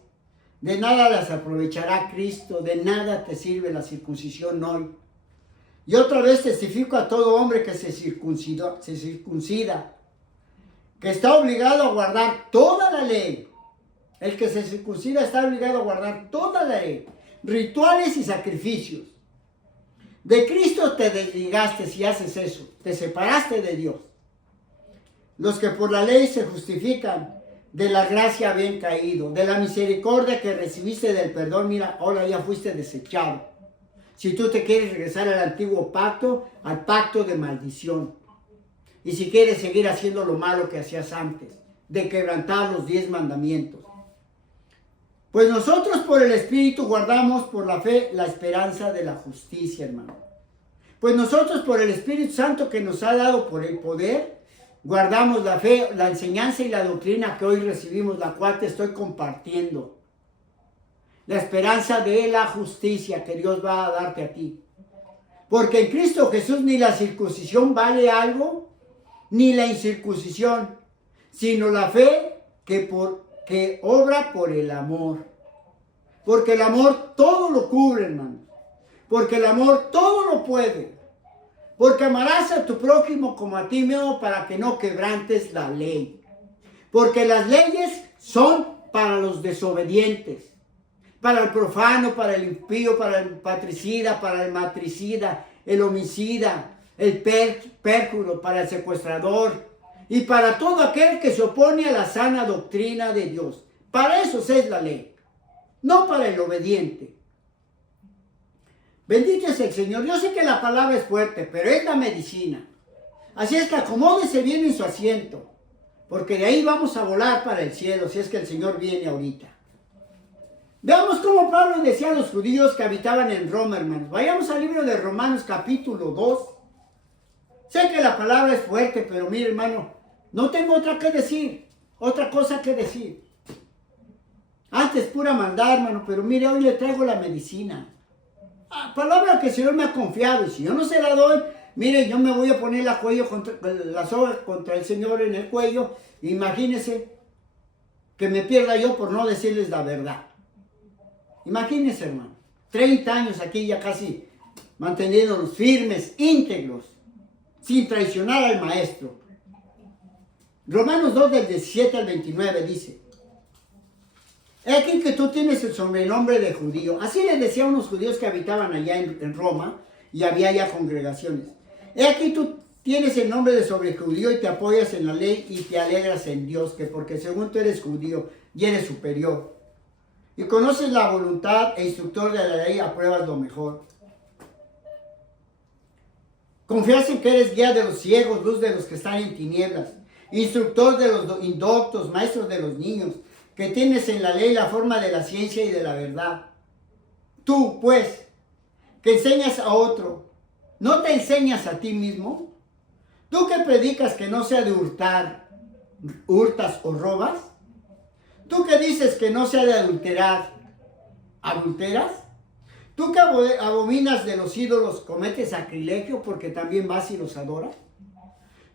de nada las aprovechará Cristo, de nada te sirve la circuncisión hoy. Y otra vez testifico a todo hombre que se circuncida, que está obligado a guardar toda la ley. El que se circuncida está obligado a guardar toda la ley, rituales y sacrificios. De Cristo te desligaste si haces eso, te separaste de Dios. Los que por la ley se justifican, de la gracia habían caído, de la misericordia que recibiste del perdón, mira, ahora ya fuiste desechado. Si tú te quieres regresar al antiguo pacto, al pacto de maldición. Y si quieres seguir haciendo lo malo que hacías antes, de quebrantar los 10 mandamientos. Pues nosotros por el Espíritu guardamos por la fe la esperanza de la justicia, hermano. Pues nosotros por el Espíritu Santo que nos ha dado por el poder, guardamos la fe, la enseñanza y la doctrina que hoy recibimos, la cual te estoy compartiendo. La esperanza de la justicia que Dios va a darte a ti. Porque en Cristo Jesús ni la circuncisión vale algo, ni la incircuncisión, sino la fe que obra por el amor. Porque el amor todo lo cubre, hermano. Porque el amor todo lo puede. Porque amarás a tu prójimo como a ti mismo para que no quebrantes la ley. Porque las leyes son para los desobedientes. Para el profano, para el impío, para el patricida, para el matricida, el homicida, el pérjuro, para el secuestrador y para todo aquel que se opone a la sana doctrina de Dios. Para eso es la ley, no para el obediente. Bendito es el Señor. Yo sé que la palabra es fuerte, pero es la medicina. Así es que acomódese bien en su asiento, porque de ahí vamos a volar para el cielo, si es que el Señor viene ahorita. Veamos cómo Pablo decía a los judíos que habitaban en Roma, hermanos. Vayamos al libro de Romanos capítulo 2. Sé que la palabra es fuerte, pero mire, hermano, no tengo otra cosa que decir. Antes pura maldad, hermano, pero mire, hoy le traigo la medicina. Palabra que el Señor me ha confiado, y si yo no se la doy, mire, yo me voy a poner la soga contra el Señor en el cuello. Imagínense que me pierda yo por no decirles la verdad. Imagínense, hermano, 30 años aquí ya casi manteniéndonos firmes, íntegros, sin traicionar al maestro. Romanos 2 del 17 al 29 dice: he aquí que tú tienes el sobrenombre de judío. Así le decía a unos judíos que habitaban allá en Roma y había ya congregaciones. He aquí tú tienes el nombre de sobrejudío y te apoyas en la ley y te alegras en Dios, que porque según tú eres judío y eres superior y conoces la voluntad e instructor de la ley, apruebas lo mejor. Confías en que eres guía de los ciegos, luz de los que están en tinieblas, instructor de los indoctos, maestro de los niños, que tienes en la ley la forma de la ciencia y de la verdad. Tú, pues, que enseñas a otro, ¿no te enseñas a ti mismo? Tú que predicas que no sea de hurtar, hurtas o robas. Tú que dices que no sea de adulterar, ¿adulteras? Tú que abominas de los ídolos, ¿cometes sacrilegio porque también vas y los adoras?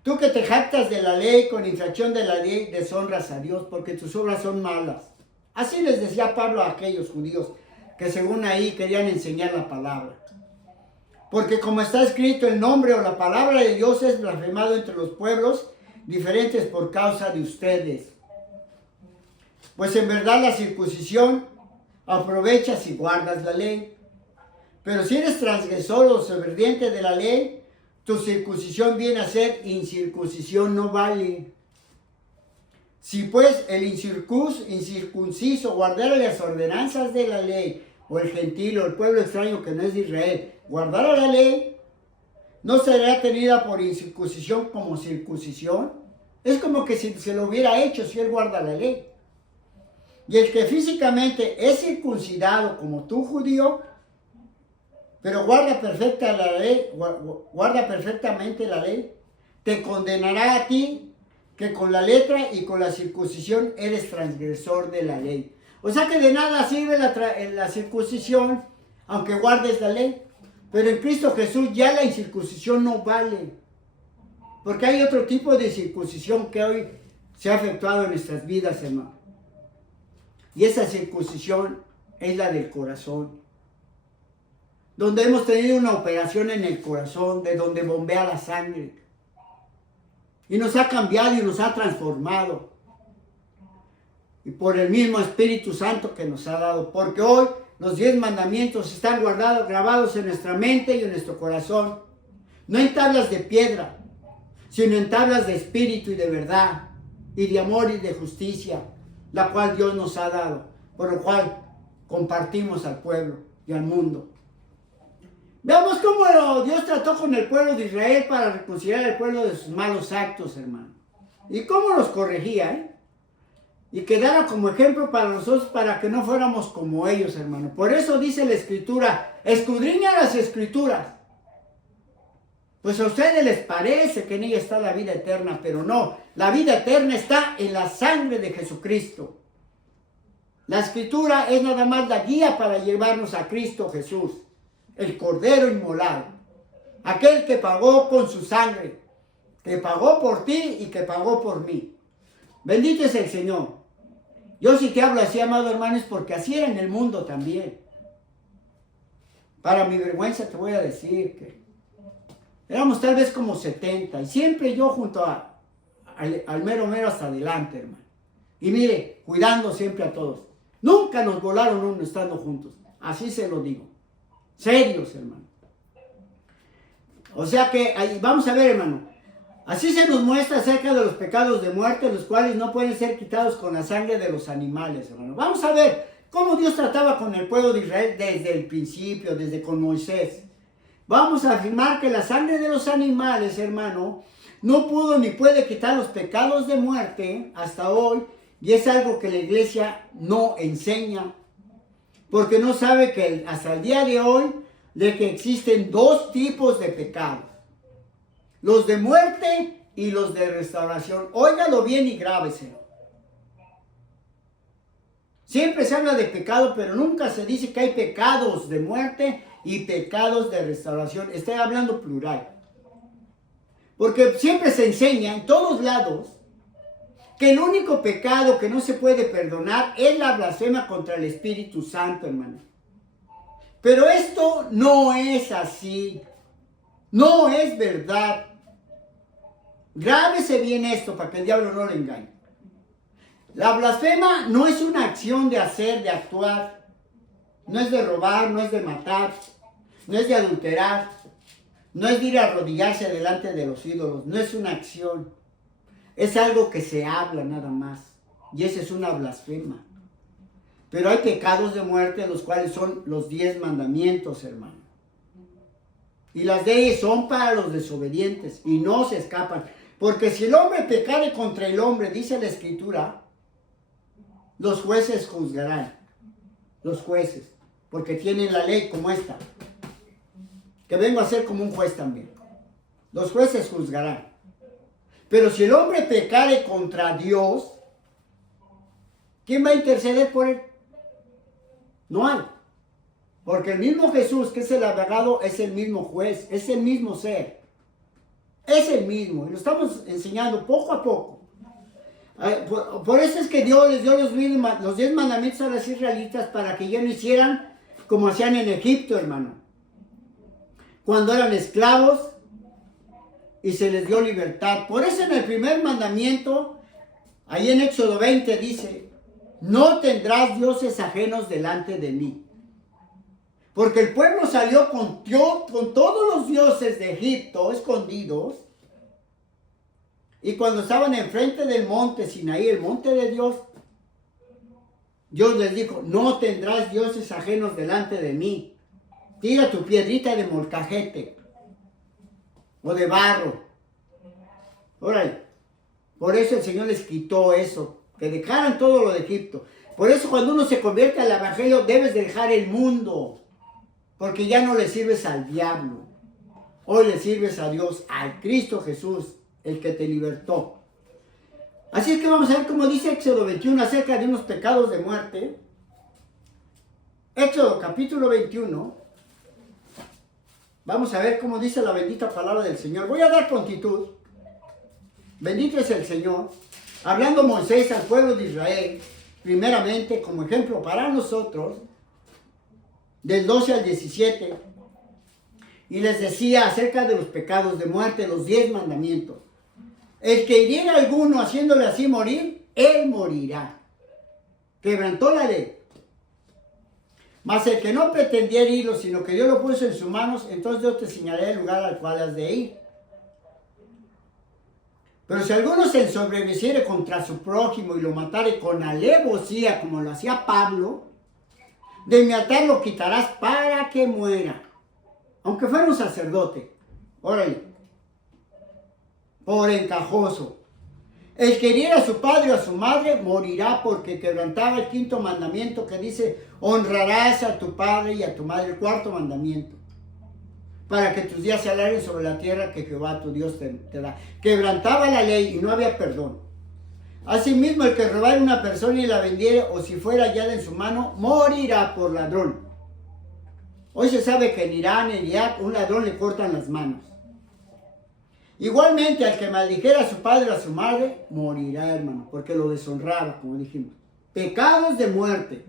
Tú que te jactas de la ley, con infracción de la ley deshonras a Dios porque tus obras son malas. Así les decía Pablo a aquellos judíos que según ahí querían enseñar la palabra. Porque como está escrito, el nombre o la palabra de Dios es blasfemado entre los pueblos diferentes por causa de ustedes. Pues en verdad la circuncisión aprovecha si guardas la ley. Pero si eres transgresor o desobediente de la ley, tu circuncisión viene a ser incircuncisión, no vale. Si pues el incircunciso guardara las ordenanzas de la ley, o el gentil o el pueblo extraño que no es de Israel, guardara la ley, ¿no será tenida por incircuncisión como circuncisión? Es como que si se lo hubiera hecho si él guarda la ley. Y el que físicamente es circuncidado como tú, judío, pero guarda perfectamente la ley, te condenará a ti que con la letra y con la circuncisión eres transgresor de la ley. O sea que de nada sirve la circuncisión, aunque guardes la ley. Pero en Cristo Jesús ya la incircuncisión no vale. Porque hay otro tipo de circuncisión que hoy se ha efectuado en nuestras vidas, hermano. Y esa circuncisión es la del corazón. Donde hemos tenido una operación en el corazón, de donde bombea la sangre. Y nos ha cambiado y nos ha transformado. Y por el mismo Espíritu Santo que nos ha dado. Porque hoy los 10 mandamientos están grabados en nuestra mente y en nuestro corazón. No en tablas de piedra, sino en tablas de espíritu y de verdad, y de amor y de justicia, la cual Dios nos ha dado, por lo cual compartimos al pueblo y al mundo. Veamos cómo Dios trató con el pueblo de Israel para reconciliar al pueblo de sus malos actos, hermano. Y cómo los corregía, y quedara como ejemplo para nosotros, para que no fuéramos como ellos, hermano. Por eso dice la Escritura, escudriña las Escrituras, Pues a ustedes les parece que en ella está la vida eterna, pero no. La vida eterna está en la sangre de Jesucristo. La Escritura es nada más la guía para llevarnos a Cristo Jesús, el Cordero inmolado. Aquel que pagó con su sangre, que pagó por ti y que pagó por mí. Bendito es el Señor. Yo sí te hablo así, amado hermano, es porque así era en el mundo también. Para mi vergüenza te voy a decir que éramos tal vez como 70 y siempre yo junto al mero hasta adelante, hermano. Y mire, cuidando siempre a todos. Nunca nos volaron uno estando juntos. Así se lo digo. Serios, hermano. O sea que ahí vamos a ver, hermano. Así se nos muestra acerca de los pecados de muerte, los cuales no pueden ser quitados con la sangre de los animales, hermano. Vamos a ver cómo Dios trataba con el pueblo de Israel desde el principio, desde con Moisés. Vamos a afirmar que la sangre de los animales, hermano, no pudo ni puede quitar los pecados de muerte hasta hoy. Y es algo que la iglesia no enseña. Porque no sabe que hasta el día de hoy de que existen dos tipos de pecados. Los de muerte y los de restauración. Óigalo bien y grábeselo. Siempre se habla de pecado, pero nunca se dice que hay pecados de muerte y pecados de restauración. Estoy hablando plural. Porque siempre se enseña en todos lados que el único pecado que no se puede perdonar es la blasfema contra el Espíritu Santo, hermano. Pero esto no es así. No es verdad. Grábese bien esto para que el diablo no le engañe. La blasfema no es una acción de hacer, de actuar. No es de robar, no es de matar, no es de adulterar, no es de ir a arrodillarse delante de los ídolos. No es una acción. Es algo que se habla nada más. Y esa es una blasfema. Pero hay pecados de muerte, los cuales son los 10 mandamientos, hermano. Y las leyes son para los desobedientes y no se escapan. Porque si el hombre pecare contra el hombre, dice la Escritura, los jueces juzgarán. Los jueces. Porque tienen la ley como esta. Que vengo a ser como un juez también. Los jueces juzgarán. Pero si el hombre pecare contra Dios, ¿quién va a interceder por él? No hay. Porque el mismo Jesús, que es el abogado, es el mismo juez, es el mismo ser. Es el mismo. Y lo estamos enseñando poco a poco. Por eso es que Dios les dio los 10 mandamientos a los israelitas para que ya no hicieran como hacían en Egipto, hermano. Cuando eran esclavos y se les dio libertad. Por eso en el primer mandamiento, ahí en Éxodo 20 dice, no tendrás dioses ajenos delante de mí. Porque el pueblo salió con todos los dioses de Egipto escondidos. Y cuando estaban enfrente del monte Sinaí, el monte de Dios, Dios les dijo, no tendrás dioses ajenos delante de mí. Tira tu piedrita de molcajete o de barro. Órale. Por eso el Señor les quitó eso, que dejaran todo lo de Egipto. Por eso cuando uno se convierte al evangelio, debes dejar el mundo. Porque ya no le sirves al diablo. Hoy le sirves a Dios, al Cristo Jesús, el que te libertó. Así es que vamos a ver cómo dice Éxodo 21 acerca de unos pecados de muerte. Éxodo capítulo 21. Vamos a ver cómo dice la bendita palabra del Señor. Voy a dar prontitud. Bendito es el Señor. Hablando Moisés al pueblo de Israel, primeramente como ejemplo para nosotros, del 12 al 17, y les decía acerca de los pecados de muerte, los 10 mandamientos. El que hiriera a alguno haciéndole así morir, él morirá. Quebrantó la ley. Mas el que no pretendiera irlo, sino que Dios lo puso en sus manos, entonces Dios te señalará el lugar al cual has de ir. Pero si alguno se ensoberbeciere contra su prójimo y lo matare con alevosía, como lo hacía Pablo, de mi altar lo quitarás para que muera. Aunque fuera un sacerdote. Órale. Por encajoso. El que hiriera a su padre o a su madre morirá porque quebrantaba el 5.º mandamiento que dice, honrarás a tu padre y a tu madre, el 4.º mandamiento. para que tus días se alarguen sobre la tierra que Jehová tu Dios te da. Quebrantaba la ley y no había perdón. Asimismo, el que robara una persona y la vendiere, o si fuera hallada en su mano, morirá por ladrón. Hoy se sabe que en Irán, en Irak, un ladrón le cortan las manos. Igualmente, al que maldijera a su padre o a su madre, morirá, hermano, porque lo deshonraba, como dijimos. Pecados de muerte.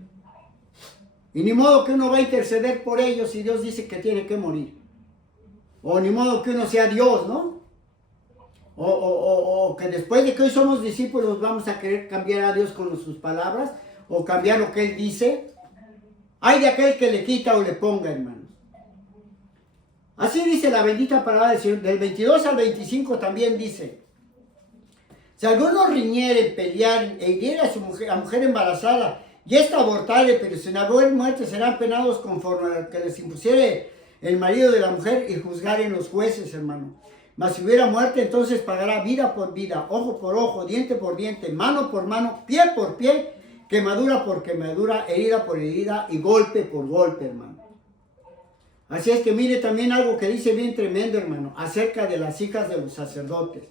Y ni modo que uno va a interceder por ellos si Dios dice que tiene que morir. O ni modo que uno sea Dios, ¿no? O que después de que hoy somos discípulos vamos a querer cambiar a Dios con sus palabras o cambiar lo que Él dice. Hay de aquel que le quita o le ponga, hermanos. Así dice la bendita palabra del Señor. Del 22 al 25 también dice: si alguno riñere, pelear e hiriere a su mujer embarazada y esta abortare, pero sin haber muerte, serán penados conforme a lo que les impusiere el marido de la mujer y juzgaren los jueces, hermano. Mas si hubiera muerte, entonces pagará vida por vida, ojo por ojo, diente por diente, mano por mano, pie por pie, quemadura por quemadura, herida por herida y golpe por golpe, hermano. Así es que mire también algo que dice bien tremendo, hermano, acerca de las hijas de los sacerdotes.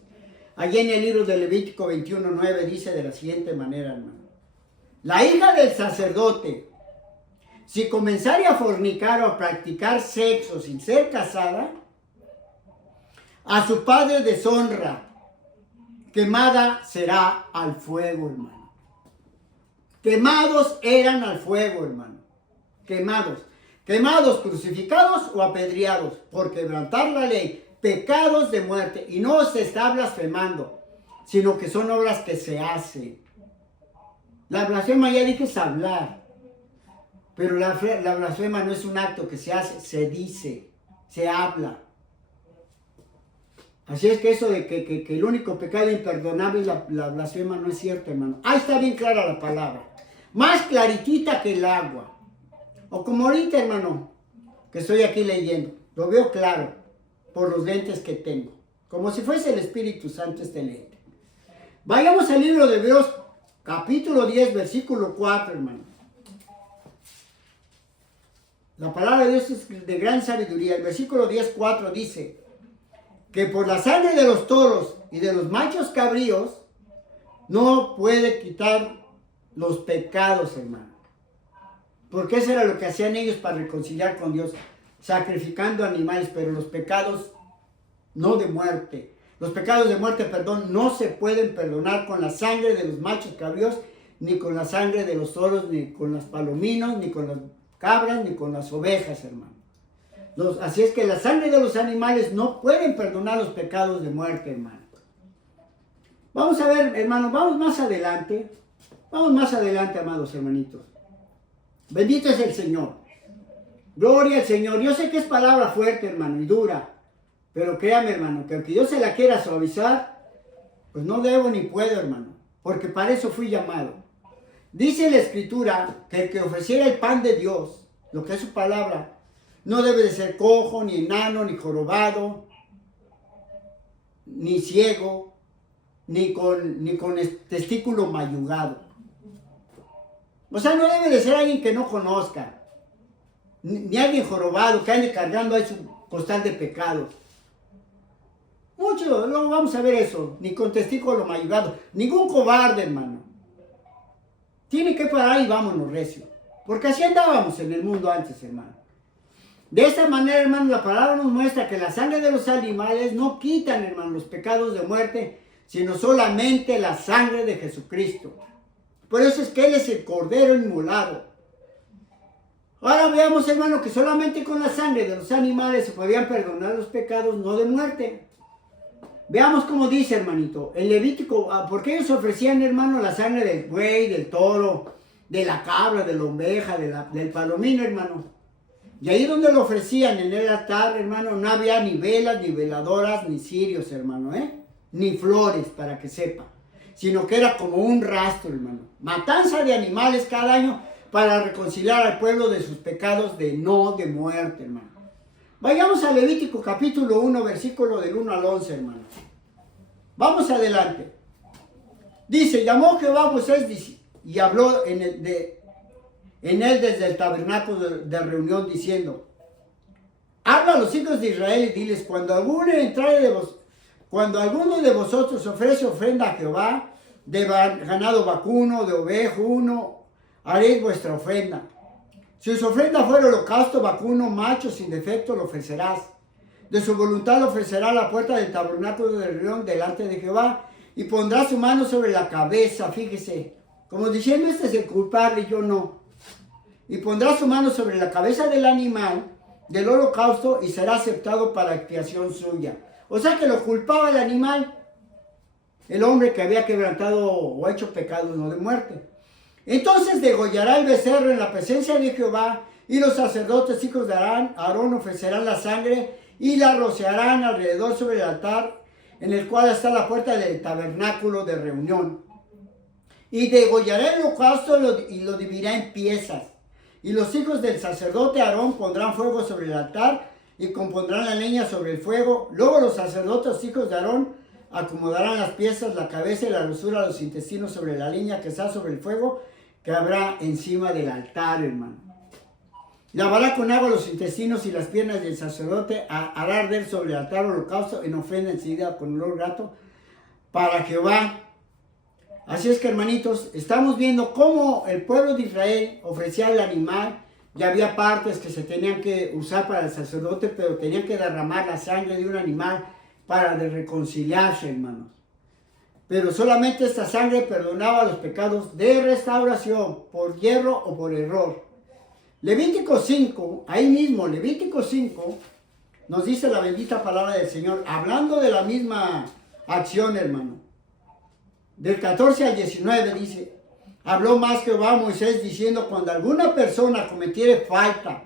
Allí en el libro de Levítico 21:9 dice de la siguiente manera, hermano: la hija del sacerdote, si comenzare a fornicar o a practicar sexo sin ser casada, a su padre deshonra, quemada será al fuego, hermano. Quemados eran al fuego, hermano. Quemados. Quemados, crucificados o apedreados por quebrantar la ley. Pecados de muerte. Y no se está blasfemando, sino que son obras que se hacen. La blasfema, ya dije, es hablar. Pero la blasfema no es un acto que se hace, se dice, se habla. Así es que eso de que el único pecado imperdonable es la blasfema no es cierto, hermano. Ahí está bien clara la palabra. Más claritita que el agua. O como ahorita, hermano, que estoy aquí leyendo. Lo veo claro por los lentes que tengo. Como si fuese el Espíritu Santo este lente. Vayamos al libro de Hebreos, capítulo 10, versículo 4, hermano. La palabra de Dios es de gran sabiduría. El versículo 10:4 dice que por la sangre de los toros y de los machos cabríos no puede quitar los pecados, hermano. Porque eso era lo que hacían ellos para reconciliar con Dios, sacrificando animales, pero los pecados no de muerte. Los pecados de muerte, perdón, no se pueden perdonar con la sangre de los machos cabríos, ni con la sangre de los toros, ni con las palominos, ni con las cabras, ni con las ovejas, hermano. Así es que la sangre de los animales no pueden perdonar los pecados de muerte, hermano. Vamos a ver, hermano, vamos más adelante. Vamos más adelante, amados hermanitos. Bendito es el Señor. Gloria al Señor. Yo sé que es palabra fuerte, hermano, y dura. Pero créame, hermano, que aunque yo se la quiera suavizar, pues no debo ni puedo, hermano. Porque para eso fui llamado. Dice la Escritura que el que ofreciera el pan de Dios, lo que es su palabra, no debe de ser cojo, ni enano, ni jorobado, ni ciego, ni con testículo mayugado. O sea, no debe de ser alguien que no conozca, ni alguien jorobado que ande cargando ahí su costal de pecado. Mucho, no vamos a ver eso, ni con testículo mayugado, ningún cobarde, hermano. Tiene que parar y vámonos recio, porque así andábamos en el mundo antes, hermano. De esta manera, hermano, la palabra nos muestra que la sangre de los animales no quitan, hermano, los pecados de muerte, sino solamente la sangre de Jesucristo. Por eso es que Él es el Cordero inmolado. Ahora veamos, hermano, que solamente con la sangre de los animales se podían perdonar los pecados, no de muerte. Veamos cómo dice, hermanito, el Levítico, porque ellos ofrecían, hermano, la sangre del buey, del toro, de la cabra, de la oveja, del palomino, hermano. Y ahí donde lo ofrecían en el altar, hermano, no había ni velas, ni veladoras, ni cirios, hermano, ni flores, para que sepa. Sino que era como un rastro, hermano. Matanza de animales cada año para reconciliar al pueblo de sus pecados de muerte, hermano. Vayamos a Levítico capítulo 1, versículo del 1 al 11, hermano. Vamos adelante. Dice, llamó Jehová a Moisés y habló en él desde el tabernáculo de reunión diciendo, habla a los hijos de Israel y diles, cuando alguno de vosotros ofrece ofrenda a Jehová, de ganado vacuno, de ovejo uno, haréis vuestra ofrenda. Si su ofrenda fuera holocausto vacuno, macho, sin defecto, lo ofrecerás. De su voluntad lo ofrecerá a la puerta del tabernáculo del león delante de Jehová, y pondrá su mano sobre la cabeza, fíjese, como diciendo, este es el culpable, yo no. Y pondrá su mano sobre la cabeza del animal, del holocausto, y será aceptado para expiación suya. O sea que lo culpaba el animal, el hombre que había quebrantado o hecho pecado no de muerte. Entonces degollará el becerro en la presencia de Jehová, y los sacerdotes hijos de Aarón ofrecerán la sangre y la rociarán alrededor sobre el altar en el cual está la puerta del tabernáculo de reunión. Y degollará el holocausto y lo dividirá en piezas. Y los hijos del sacerdote Aarón pondrán fuego sobre el altar y compondrán la leña sobre el fuego. Luego los sacerdotes hijos de Aarón acomodarán las piezas, la cabeza y la grosura, los intestinos sobre la leña que está sobre el fuego que habrá encima del altar, hermano. Lavará con agua los intestinos y las piernas del sacerdote, hará arder sobre el altar holocausto en ofrenda encendida con olor grato para Jehová. Así es que, hermanitos, estamos viendo cómo el pueblo de Israel ofrecía el animal. Ya había partes que se tenían que usar para el sacerdote, pero tenían que derramar la sangre de un animal para reconciliarse, hermanos. Pero solamente esta sangre perdonaba los pecados de restauración, por hierro o por error. Levítico 5, ahí mismo, Levítico 5, nos dice la bendita palabra del Señor, hablando de la misma acción, hermano. Del 14 al 19 dice, habló más Jehová a Moisés diciendo, cuando alguna persona cometiere falta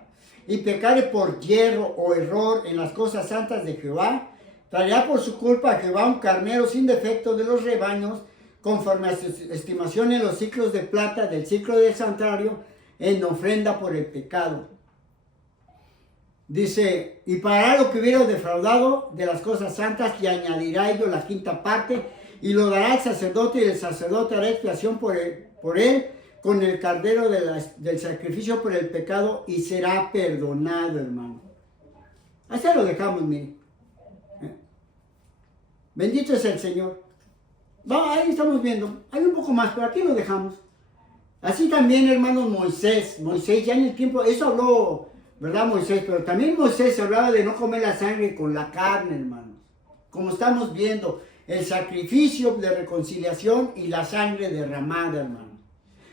y pecare por hierro o error en las cosas santas de Jehová, traerá por su culpa a Jehová un carnero sin defecto de los rebaños, conforme a su estimación en los ciclos de plata del ciclo del santuario, en ofrenda por el pecado. Dice, y pagará lo que hubiera defraudado de las cosas santas y añadirá ello la quinta parte y lo dará al sacerdote, y el sacerdote hará expiación por él con el cordero del sacrificio por el pecado y será perdonado, hermano. Así lo dejamos, mire. Bendito es el Señor. Ahí estamos viendo, hay un poco más, pero aquí lo dejamos. Así también, hermanos, Moisés ya en el tiempo, eso habló, ¿verdad, Moisés? Pero también Moisés hablaba de no comer la sangre con la carne, hermanos. Como estamos viendo, el sacrificio de reconciliación y la sangre derramada, hermanos.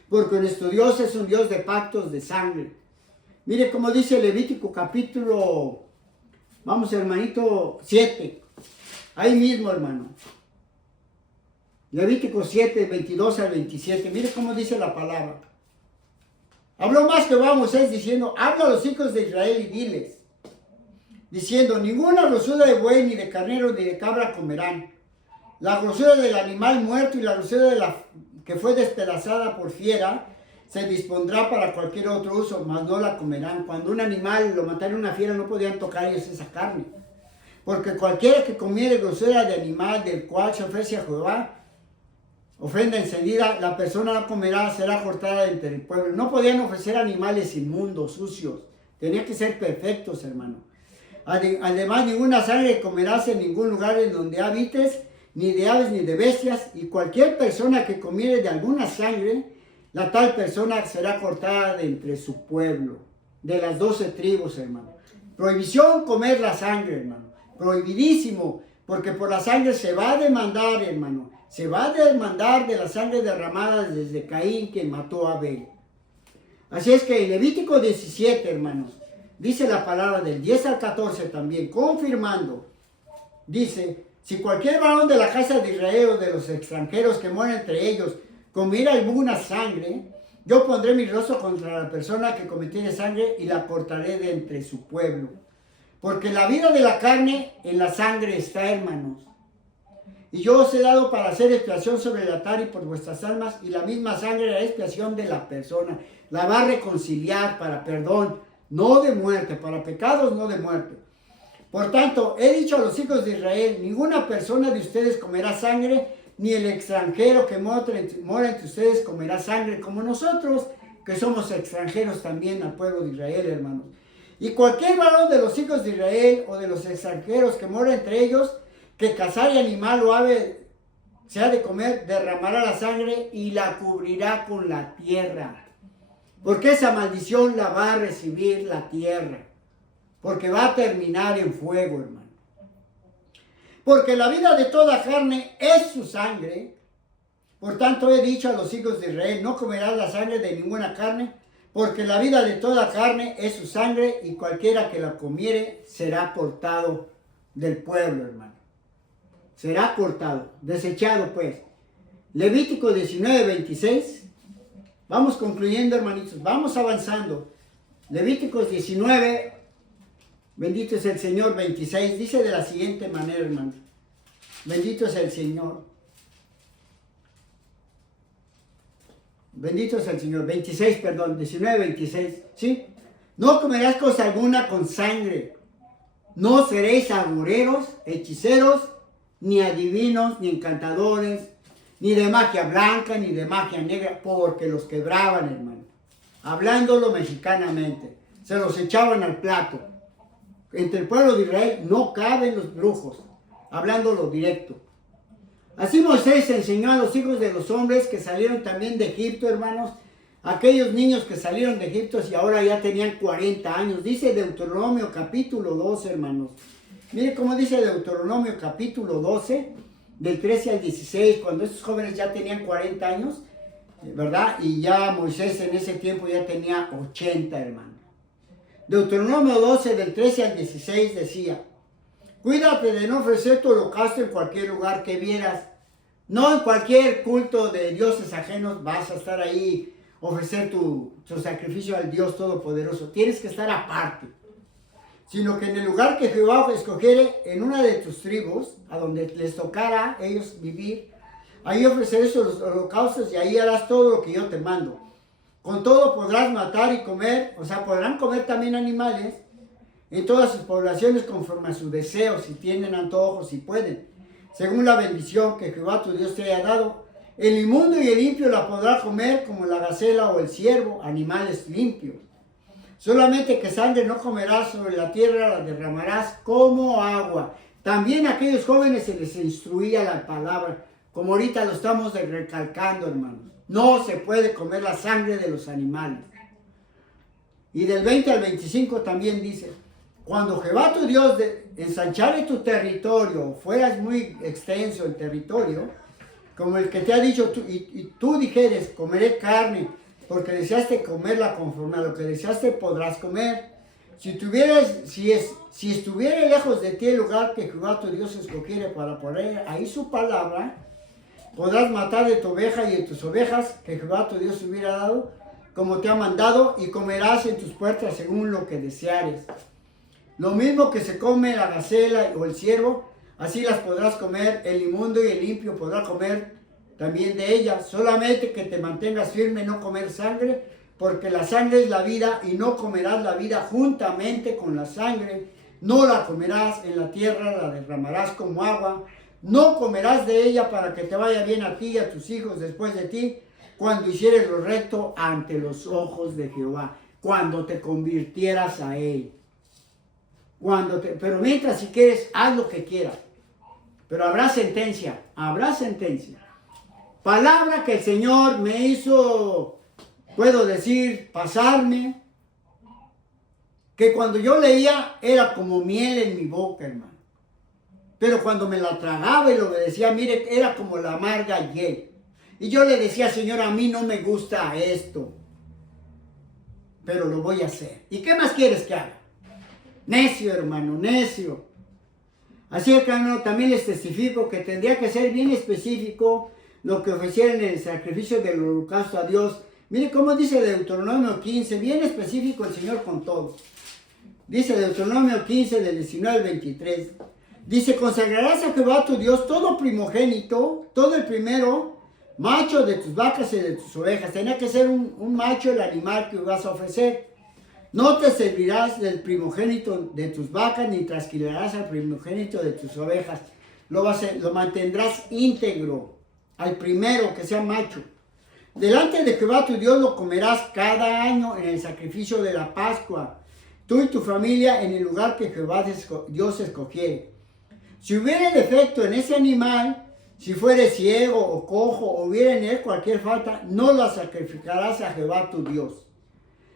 Porque nuestro Dios es un Dios de pactos de sangre. Mire cómo dice Levítico capítulo, vamos hermanito, 7. Ahí mismo, hermano. Levítico 7, 22 al 27. Mire cómo dice la palabra. Habló más Jehová a Moisés diciendo, habla a los hijos de Israel y diles, diciendo, ninguna grosura de buey, ni de carnero, ni de cabra comerán. La grosura del animal muerto y la grosura de la que fue despedazada por fiera se dispondrá para cualquier otro uso, mas no la comerán. Cuando un animal lo matara una fiera, no podían tocar ellos esa carne. Porque cualquiera que comiere grosura de animal del cual se ofrece a Jehová, ofrenda encendida, la persona no comerá, será cortada entre el pueblo. No podían ofrecer animales inmundos, sucios. Tenían que ser perfectos, hermano. Además, ninguna sangre comerás en ningún lugar en donde habites, ni de aves ni de bestias, y cualquier persona que comiere de alguna sangre, la tal persona será cortada de entre su pueblo, de las 12 tribus, hermano. Prohibición comer la sangre, hermano. Prohibidísimo, porque por la sangre se va a demandar, hermano. Se va a demandar de la sangre derramada desde Caín, quien mató a Abel. Así es que en Levítico 17, hermanos, dice la palabra del 10 al 14 también, confirmando, dice, si cualquier varón de la casa de Israel o de los extranjeros que moran entre ellos comiera alguna sangre, yo pondré mi rostro contra la persona que cometiere sangre y la cortaré de entre su pueblo. Porque la vida de la carne en la sangre está, hermanos. Y yo os he dado para hacer expiación sobre el altar y por vuestras almas, y la misma sangre la expiación de la persona. La va a reconciliar para perdón, no de muerte, para pecados, no de muerte. Por tanto, he dicho a los hijos de Israel, ninguna persona de ustedes comerá sangre, ni el extranjero que mora entre ustedes comerá sangre, como nosotros, que somos extranjeros también al pueblo de Israel, hermanos. Y cualquier varón de los hijos de Israel o de los extranjeros que mora entre ellos, que cazare animal o ave se ha de comer, derramará la sangre y la cubrirá con la tierra. Porque esa maldición la va a recibir la tierra. Porque va a terminar en fuego, hermano. Porque la vida de toda carne es su sangre. Por tanto he dicho a los hijos de Israel, no comerás la sangre de ninguna carne, porque la vida de toda carne es su sangre, y cualquiera que la comiere será cortado del pueblo, hermano. Será cortado, desechado pues. Levítico 19:26. Vamos concluyendo, hermanitos, vamos avanzando. Levíticos 19, bendito es el Señor, 26, dice de la siguiente manera, hermano. Bendito es el Señor. Bendito es el Señor. 26, perdón, 19, 26, ¿sí? No comerás cosa alguna con sangre. No seréis agoreros, hechiceros, ni adivinos, ni encantadores, ni de magia blanca, ni de magia negra, porque los quebraban, hermano. Hablándolo mexicanamente, se los echaban al plato. Entre el pueblo de Israel no caben los brujos, hablándolo directo. Así Moisés enseñó a los hijos de los hombres que salieron también de Egipto, hermanos, aquellos niños que salieron de Egipto y ahora ya tenían 40 años. Dice Deuteronomio capítulo 12, hermanos. Mire cómo dice Deuteronomio capítulo 12, del 13 al 16, cuando estos jóvenes ya tenían 40 años, ¿verdad? Y ya Moisés en ese tiempo ya tenía 80, hermano. Deuteronomio 12, del 13 al 16 decía: cuídate de no ofrecer tu holocausto en cualquier lugar que vieras. No en cualquier culto de dioses ajenos vas a estar ahí, ofrecer tu sacrificio al Dios Todopoderoso. Tienes que estar aparte. Sino que en el lugar que Jehová escogiere, en una de tus tribus, a donde les tocara ellos vivir, ahí ofrecerás los holocaustos y ahí harás todo lo que yo te mando. Con todo podrás matar y comer, o sea, podrán comer también animales en todas sus poblaciones conforme a sus deseos, si tienen antojos, si pueden, según la bendición que Jehová tu Dios te haya dado. El inmundo y el limpio la podrá comer, como la gacela o el ciervo, animales limpios. Solamente que sangre no comerás sobre la tierra, la derramarás como agua. También a aquellos jóvenes se les instruía la palabra, como ahorita lo estamos recalcando, hermanos. No se puede comer la sangre de los animales. Y del 20 al 25 también dice: cuando Jehová tu Dios ensanchare tu territorio, fueras muy extenso el territorio, como el que te ha dicho, y tú dijeres, comeré carne, porque deseaste comerla conforme a lo que deseaste, podrás comer. Si estuviera lejos de ti el lugar que Jehová tu Dios escogiere para poner ahí su palabra, podrás matar de tu oveja y de tus ovejas que Jehová tu Dios hubiera dado, como te ha mandado, y comerás en tus puertas según lo que deseares. Lo mismo que se come la gacela o el ciervo, así las podrás comer. El inmundo y el limpio podrá comer también de ellas. Solamente que te mantengas firme, no comer sangre, porque la sangre es la vida, y no comerás la vida juntamente con la sangre. No la comerás en la tierra, la derramarás como agua. No comerás de ella, para que te vaya bien a ti y a tus hijos después de ti, cuando hicieres lo recto ante los ojos de Jehová, cuando te convirtieras a él. Pero mientras, si quieres, haz lo que quieras. Pero habrá sentencia, habrá sentencia. Palabra que el Señor me hizo, puedo decir, pasarme, que cuando yo leía era como miel en mi boca, hermano. Pero cuando me la tragaba y lo obedecía, mire, era como la amarga hiel. Y yo le decía: Señor, a mí no me gusta esto, pero lo voy a hacer. ¿Y qué más quieres que haga? Necio, hermano, necio. Así que, hermano, también les testifico que tendría que ser bien específico lo que ofrecieran en el sacrificio del holocausto a Dios. Mire cómo dice Deuteronomio 15, bien específico el Señor con todo. Dice Deuteronomio 15, del 19 al 23. Dice: consagrarás a Jehová tu Dios todo primogénito, todo el primero, macho de tus vacas y de tus ovejas. Tenía que ser un macho el animal que vas a ofrecer. No te servirás del primogénito de tus vacas, ni trasquilarás al primogénito de tus ovejas. Lo mantendrás íntegro, al primero que sea macho. Delante de Jehová tu Dios lo comerás cada año en el sacrificio de la Pascua. tú y tu familia en el lugar que Jehová Dios escogiere. Si hubiere defecto en ese animal, si fuere ciego o cojo o hubiera en él cualquier falta, no la sacrificarás a Jehová tu Dios.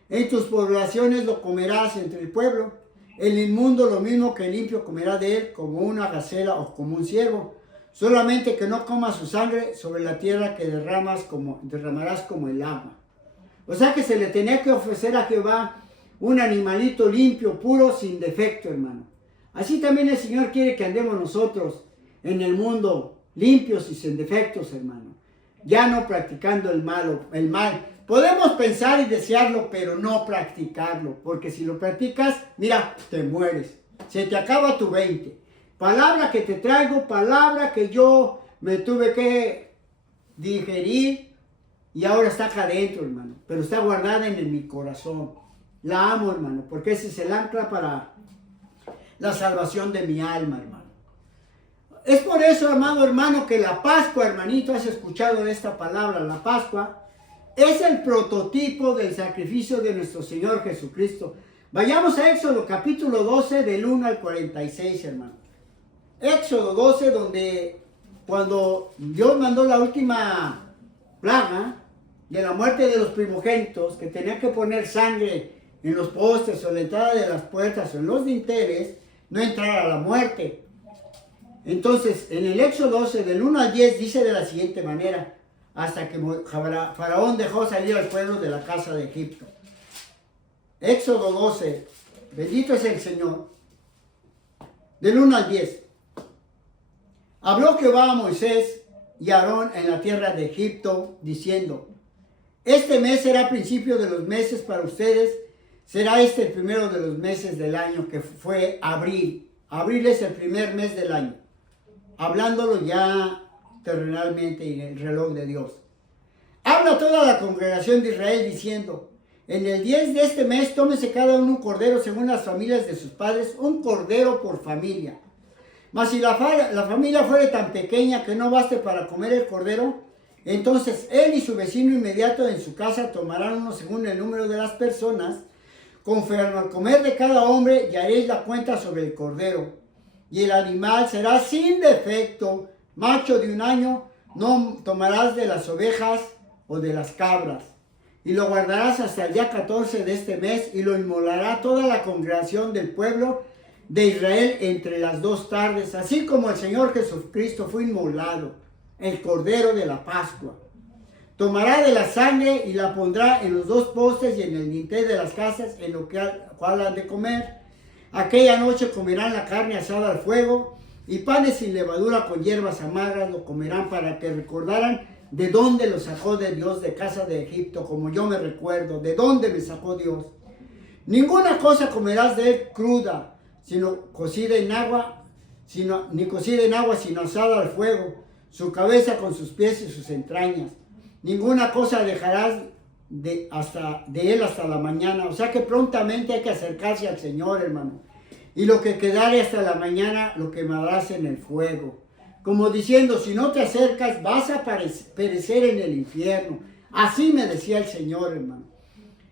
En tus poblaciones lo comerás entre el pueblo. El inmundo lo mismo que el limpio comerá de él, como una gacela o como un ciervo. Solamente que no comas su sangre sobre la tierra que derramarás como el agua. O sea que se le tenía que ofrecer a Jehová un animalito limpio, puro, sin defecto, hermano. Así también el Señor quiere que andemos nosotros en el mundo limpios y sin defectos, hermano. Ya no practicando el mal. Podemos pensar y desearlo, pero no practicarlo. Porque si lo practicas, mira, te mueres. Se te acaba tu 20. Palabra que te traigo, palabra que yo me tuve que digerir y ahora está acá adentro, hermano. Pero está guardada en mi corazón. La amo, hermano, porque ese es el ancla para la salvación de mi alma, hermano. Es por eso, amado hermano, que la Pascua, hermanito, has escuchado esta palabra, la Pascua, es el prototipo del sacrificio de nuestro Señor Jesucristo. Vayamos a Éxodo capítulo 12, del 1 al 46, hermano. Éxodo 12, donde cuando Dios mandó la última plaga de la muerte de los primogénitos, que tenía que poner sangre en los postes o en la entrada de las puertas o en los dinteles, no entrar a la muerte. Entonces, en el Éxodo 12, del 1 al 10, dice de la siguiente manera, hasta que Faraón dejó salir al pueblo de la casa de Egipto. Éxodo 12, bendito es el Señor, del 1 al 10. Habló Jehová a Moisés y a Aarón en la tierra de Egipto, diciendo, este mes será principio de los meses para ustedes, será este el primero de los meses del año, que fue abril. Abril es el primer mes del año, hablándolo ya terrenalmente en el reloj de Dios. Habla toda la congregación de Israel diciendo, en el 10 de este mes tómese cada uno un cordero según las familias de sus padres, un cordero por familia. Mas si la familia fuere tan pequeña que no baste para comer el cordero, entonces él y su vecino inmediato en su casa tomarán uno según el número de las personas, conforme al comer de cada hombre, y haréis la cuenta sobre el cordero. Y el animal será sin defecto, macho de 1 año, no tomarás de las ovejas o de las cabras. Y lo guardarás hasta el día 14 de este mes, y lo inmolará toda la congregación del pueblo de Israel entre las 2 tardes, así como el Señor Jesucristo fue inmolado, el cordero de la Pascua. Tomará de la sangre y la pondrá en los 2 postes y en el dintel de las casas, en lo cual han de comer. Aquella noche comerán la carne asada al fuego, y panes sin levadura con hierbas amargas lo comerán, para que recordaran de dónde los sacó de Dios de casa de Egipto, como yo me recuerdo, de dónde me sacó Dios. Ninguna cosa comerás de él cruda, sino cocida en agua, ni cocida en agua, sino asada al fuego, su cabeza con sus pies y sus entrañas. Ninguna cosa dejarás de él hasta la mañana. O sea que prontamente hay que acercarse al Señor, hermano. Y lo que quedare hasta la mañana lo quemarás en el fuego. Como diciendo, si no te acercas vas a perecer en el infierno. Así me decía el Señor, hermano.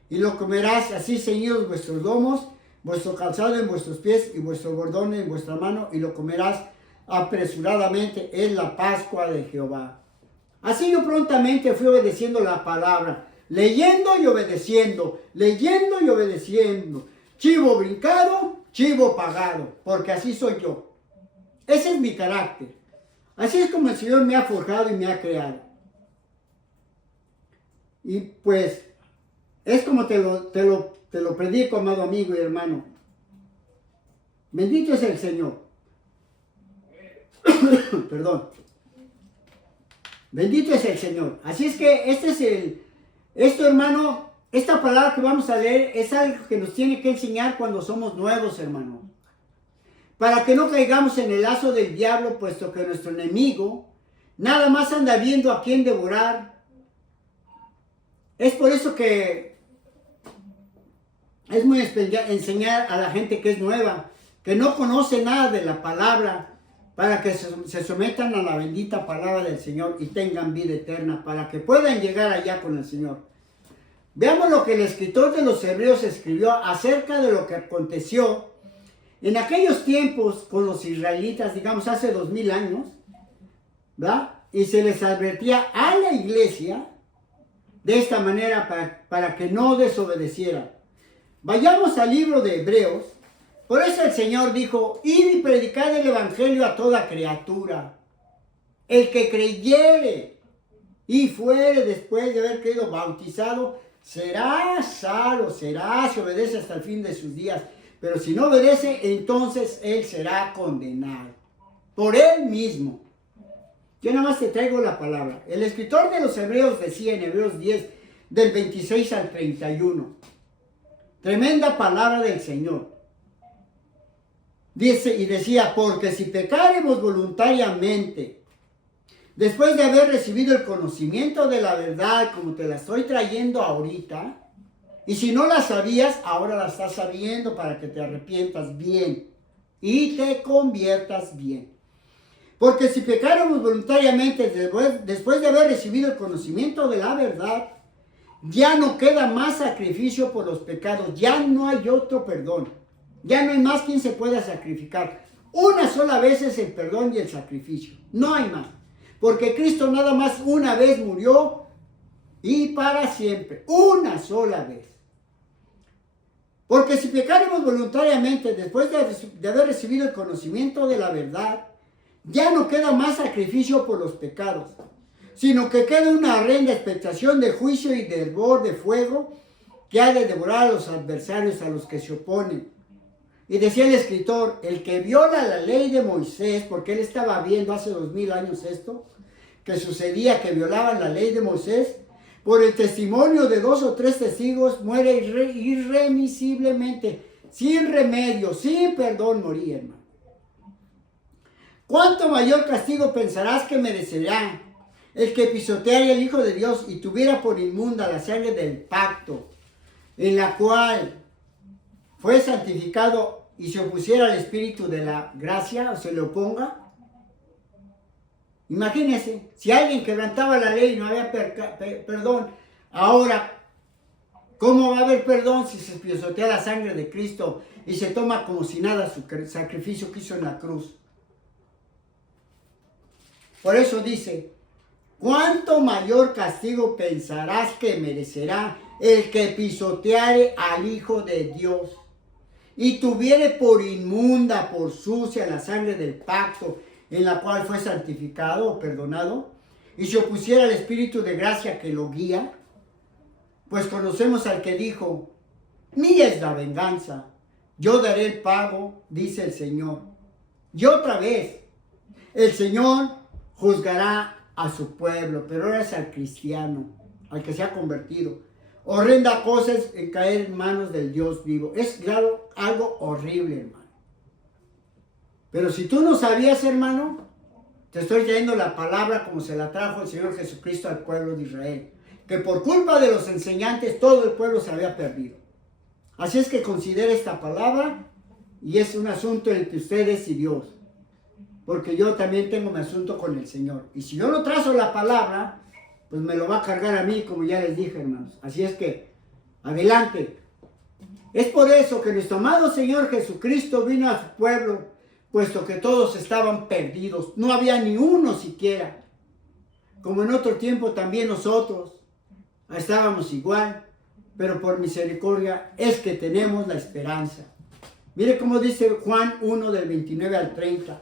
Y lo comerás así ceñidos vuestros lomos, vuestro calzado en vuestros pies y vuestro bordón en vuestra mano, y lo comerás apresuradamente. Es la Pascua de Jehová. Así yo prontamente fui obedeciendo la palabra, leyendo y obedeciendo, leyendo y obedeciendo. Chivo brincado, chivo pagado, porque así soy yo. Ese es mi carácter. Así es como el Señor me ha forjado y me ha creado. Y pues, es como te lo predico, amado amigo y hermano. Bendito es el Señor. Perdón. Bendito es el Señor. Así es que esto, hermano, esta palabra que vamos a leer es algo que nos tiene que enseñar cuando somos nuevos, hermano. Para que no caigamos en el lazo del diablo, puesto que nuestro enemigo nada más anda viendo a quién devorar. Es por eso que es muy especial enseñar a la gente que es nueva, que no conoce nada de la palabra, para que se sometan a la bendita palabra del Señor y tengan vida eterna, para que puedan llegar allá con el Señor. Veamos lo que el escritor de los Hebreos escribió acerca de lo que aconteció en aquellos tiempos con los israelitas, digamos hace 2000 años, ¿verdad? Y se les advertía a la iglesia de esta manera para que no desobedeciera. Vayamos al libro de Hebreos. Por eso el Señor dijo, id y predicad el evangelio a toda criatura. El que creyere y fuere después de haber quedado bautizado, será salvo, será, si obedece hasta el fin de sus días. Pero si no obedece, entonces él será condenado por él mismo. Yo nada más te traigo la palabra. El escritor de los Hebreos decía en Hebreos 10, del 26 al 31. Tremenda palabra del Señor. Dice y decía, porque si pecáremos voluntariamente, después de haber recibido el conocimiento de la verdad, como te la estoy trayendo ahorita, y si no la sabías, ahora la estás sabiendo para que te arrepientas bien y te conviertas bien. Porque si pecáramos voluntariamente después de haber recibido el conocimiento de la verdad, ya no queda más sacrificio por los pecados, ya no hay otro perdón, ya no hay más quien se pueda sacrificar. Una sola vez es el perdón y el sacrificio, no hay más. Porque Cristo nada más una vez murió y para siempre, una sola vez. Porque si pecáramos voluntariamente después de haber recibido el conocimiento de la verdad, ya no queda más sacrificio por los pecados, sino que queda una horrenda expectación de juicio y de hervor de fuego que ha de devorar a los adversarios, a los que se oponen. Y decía el escritor, el que viola la ley de Moisés, porque él estaba viendo hace 2000 años esto, que sucedía que violaban la ley de Moisés, por el testimonio de 2 o 3 testigos muere irremisiblemente, sin remedio, sin perdón moría, hermano. ¿Cuánto mayor castigo pensarás que merecerá el que pisoteara el Hijo de Dios y tuviera por inmunda la sangre del pacto, en la cual fue santificado y se opusiera al Espíritu de la gracia, o se le oponga? Imagínense, si alguien quebrantaba la ley y no había perdón, ahora, ¿cómo va a haber perdón si se pisotea la sangre de Cristo y se toma como si nada su sacrificio que hizo en la cruz? Por eso dice, ¿cuánto mayor castigo pensarás que merecerá el que pisoteare al Hijo de Dios y tuviere por inmunda, por sucia la sangre del pacto en la cual fue santificado o perdonado, y se opusiera al Espíritu de gracia que lo guía? Pues conocemos al que dijo, mía es la venganza, yo daré el pago, dice el Señor. Y otra vez, el Señor juzgará a su pueblo, pero ahora es al cristiano, al que se ha convertido. Horrenda cosa es caer en manos del Dios vivo. Es claro, algo horrible, hermano. Pero si tú no sabías, hermano, te estoy trayendo la palabra como se la trajo el Señor Jesucristo al pueblo de Israel. Que por culpa de los enseñantes todo el pueblo se había perdido. Así es que considere esta palabra y es un asunto entre ustedes y Dios. Porque yo también tengo mi asunto con el Señor. Y si yo no trazo la palabra, pues me lo va a cargar a mí, como ya les dije, hermanos. Así es que, adelante. Es por eso que nuestro amado Señor Jesucristo vino a su pueblo, puesto que todos estaban perdidos. No había ni uno siquiera. Como en otro tiempo también nosotros estábamos igual. Pero por misericordia es que tenemos la esperanza. Mire cómo dice Juan 1 del 29 al 30.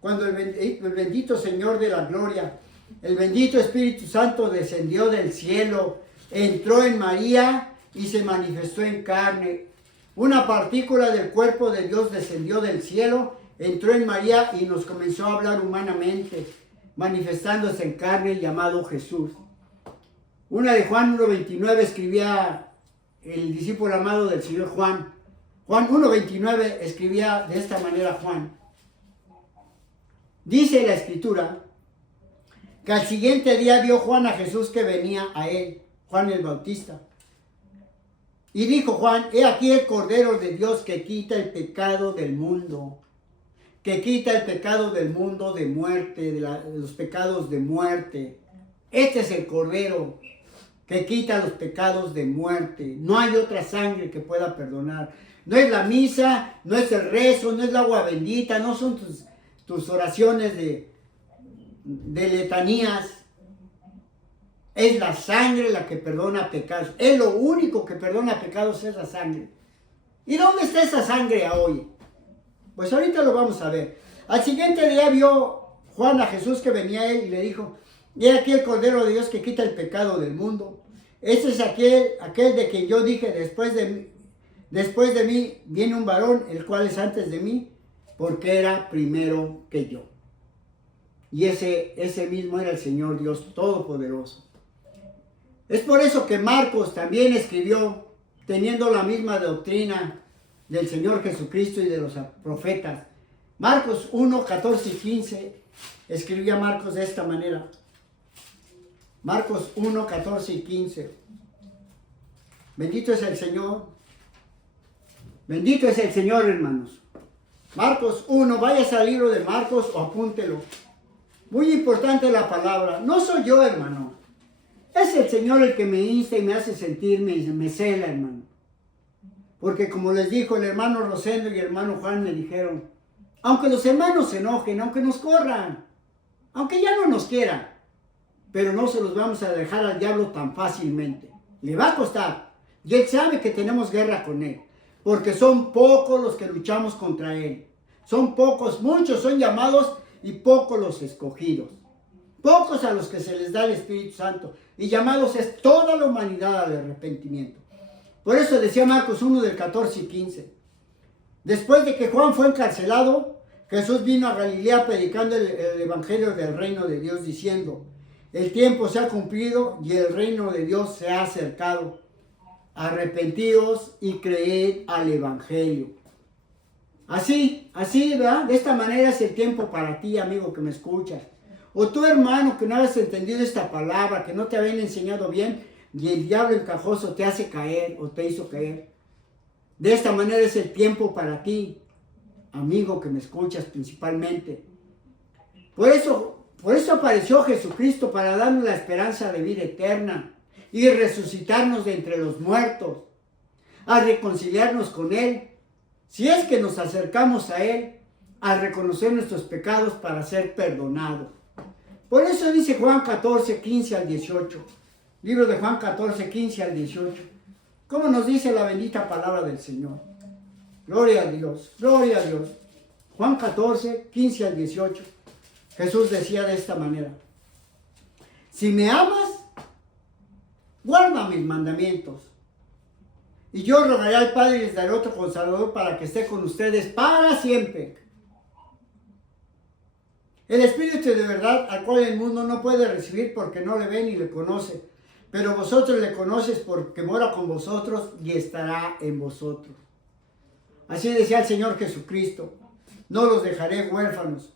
Cuando el bendito Señor de la gloria, el bendito Espíritu Santo descendió del cielo, entró en María y se manifestó en carne. Una partícula del cuerpo de Dios descendió del cielo, entró en María y nos comenzó a hablar humanamente, manifestándose en carne, llamado Jesús. Una de Juan 1.29 escribía el discípulo amado del Señor Juan. Juan 1.29 escribía de esta manera Juan. Dice la Escritura que al siguiente día vio Juan a Jesús que venía a él, Juan el Bautista. Y dijo Juan, he aquí el Cordero de Dios que quita el pecado del mundo, que quita el pecado del mundo de muerte, de los pecados de muerte. Este es el Cordero que quita los pecados de muerte. No hay otra sangre que pueda perdonar. No es la misa, no es el rezo, no es el agua bendita, no son tus oraciones de letanías. Es la sangre la que perdona pecados. Es lo único que perdona pecados, es la sangre. ¿Y dónde está esa sangre hoy? Pues ahorita lo vamos a ver. Al siguiente día vio Juan a Jesús que venía a él y le dijo: he aquí el Cordero de Dios que quita el pecado del mundo. Ese es aquel de quien yo dije, después de mí viene un varón, el cual es antes de mí, porque era primero que yo. Y ese mismo era el Señor Dios Todopoderoso. Es por eso que Marcos también escribió, teniendo la misma doctrina del Señor Jesucristo y de los profetas. Marcos 1, 14 y 15, escribía Marcos de esta manera. Marcos 1, 14 y 15. Bendito es el Señor. Bendito es el Señor, hermanos. Marcos 1, vayas al libro de Marcos o apúntelo. Muy importante la palabra. No soy yo, hermano. Es el Señor el que me insta y me hace sentirme y me cela, hermano. Porque como les dijo el hermano Rosendo y el hermano Juan, me dijeron, aunque los hermanos se enojen, aunque nos corran, aunque ya no nos quieran, pero no se los vamos a dejar al diablo tan fácilmente. Le va a costar. Y él sabe que tenemos guerra con él, porque son pocos los que luchamos contra él. Son pocos, muchos son llamados y pocos los escogidos. Pocos a los que se les da el Espíritu Santo. Y llamados es toda la humanidad al arrepentimiento. Por eso decía Marcos 1 del 14 y 15. Después de que Juan fue encarcelado, Jesús vino a Galilea predicando el evangelio del reino de Dios, diciendo: el tiempo se ha cumplido y el reino de Dios se ha acercado. Arrepentíos y creed al evangelio. Así, ¿verdad? De esta manera es el tiempo para ti, amigo que me escuchas. O tú, hermano, que no has entendido esta palabra, que no te habían enseñado bien, y el diablo encajoso te hace caer o te hizo caer. De esta manera es el tiempo para ti, amigo que me escuchas principalmente. Por eso apareció Jesucristo, para darnos la esperanza de vida eterna y resucitarnos de entre los muertos, a reconciliarnos con Él, si es que nos acercamos a Él, a reconocer nuestros pecados para ser perdonados. Por eso dice Juan 14, 15 al 18. Libro de Juan 14, 15 al 18. ¿Cómo nos dice la bendita palabra del Señor? Gloria a Dios, gloria a Dios. Juan 14, 15 al 18. Jesús decía de esta manera: si me amas, guarda mis mandamientos. Y yo rogaré al Padre y les daré otro Consolador para que esté con ustedes para siempre. El Espíritu de verdad, al cual el mundo no puede recibir porque no le ve ni le conoce. Pero vosotros le conoces porque mora con vosotros y estará en vosotros. Así decía el Señor Jesucristo: no los dejaré huérfanos,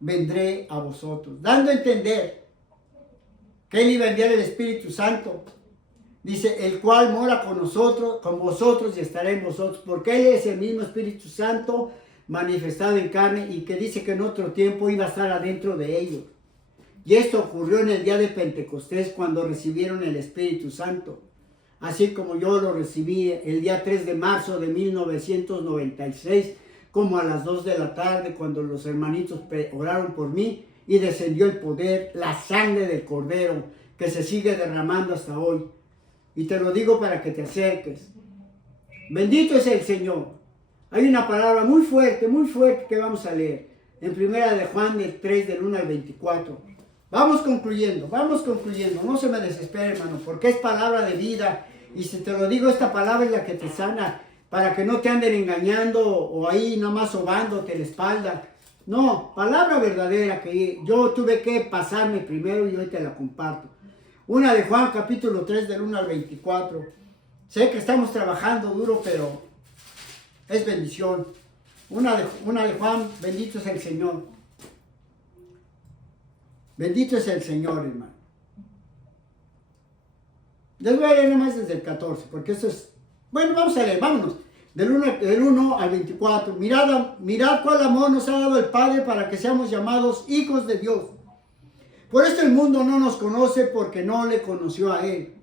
vendré a vosotros. Dando a entender que Él iba a enviar el Espíritu Santo. Dice, el cual mora con nosotros, con vosotros y estará en vosotros. Porque Él es el mismo Espíritu Santo manifestado en carne y que dice que en otro tiempo iba a estar adentro de ellos. Y esto ocurrió en el día de Pentecostés, cuando recibieron el Espíritu Santo. Así como yo lo recibí el día 3 de marzo de 1996, como a las 2 de la tarde, cuando los hermanitos oraron por mí y descendió el poder, la sangre del Cordero, que se sigue derramando hasta hoy. Y te lo digo para que te acerques. Bendito es el Señor. Hay una palabra muy fuerte que vamos a leer. En primera de Juan 3, del 1 al 24. Vamos concluyendo. No se me desespere, hermano, porque es palabra de vida. Y si te lo digo, esta palabra es la que te sana, para que no te anden engañando o ahí nomás sobándote la espalda. No, palabra verdadera que yo tuve que pasarme primero y hoy te la comparto. Una de Juan, capítulo 3, del 1 al 24. Sé que estamos trabajando duro, pero es bendición. Una de Juan, bendito es el Señor. Bendito es el Señor, hermano. Les voy a leer nomás desde el 14, porque eso es... Bueno, vamos a leer, vámonos. Del 1 al 24. Mirad cuál amor nos ha dado el Padre para que seamos llamados hijos de Dios. Por esto el mundo no nos conoce, porque no le conoció a Él.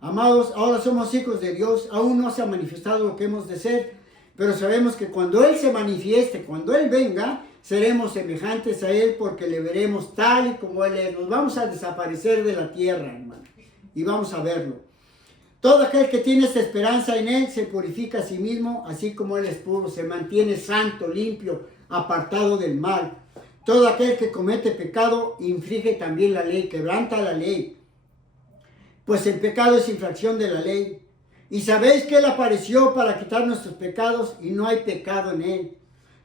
Amados, ahora somos hijos de Dios, aún no se ha manifestado lo que hemos de ser, pero sabemos que cuando Él se manifieste, cuando Él venga, seremos semejantes a Él porque le veremos tal y como Él es. Nos vamos a desaparecer de la tierra, hermano, y vamos a verlo. Todo aquel que tiene esta esperanza en Él se purifica a sí mismo, así como Él es puro, se mantiene santo, limpio, apartado del mal. Todo aquel que comete pecado infringe también la ley, quebranta la ley, pues el pecado es infracción de la ley. Y sabéis que Él apareció para quitar nuestros pecados y no hay pecado en Él.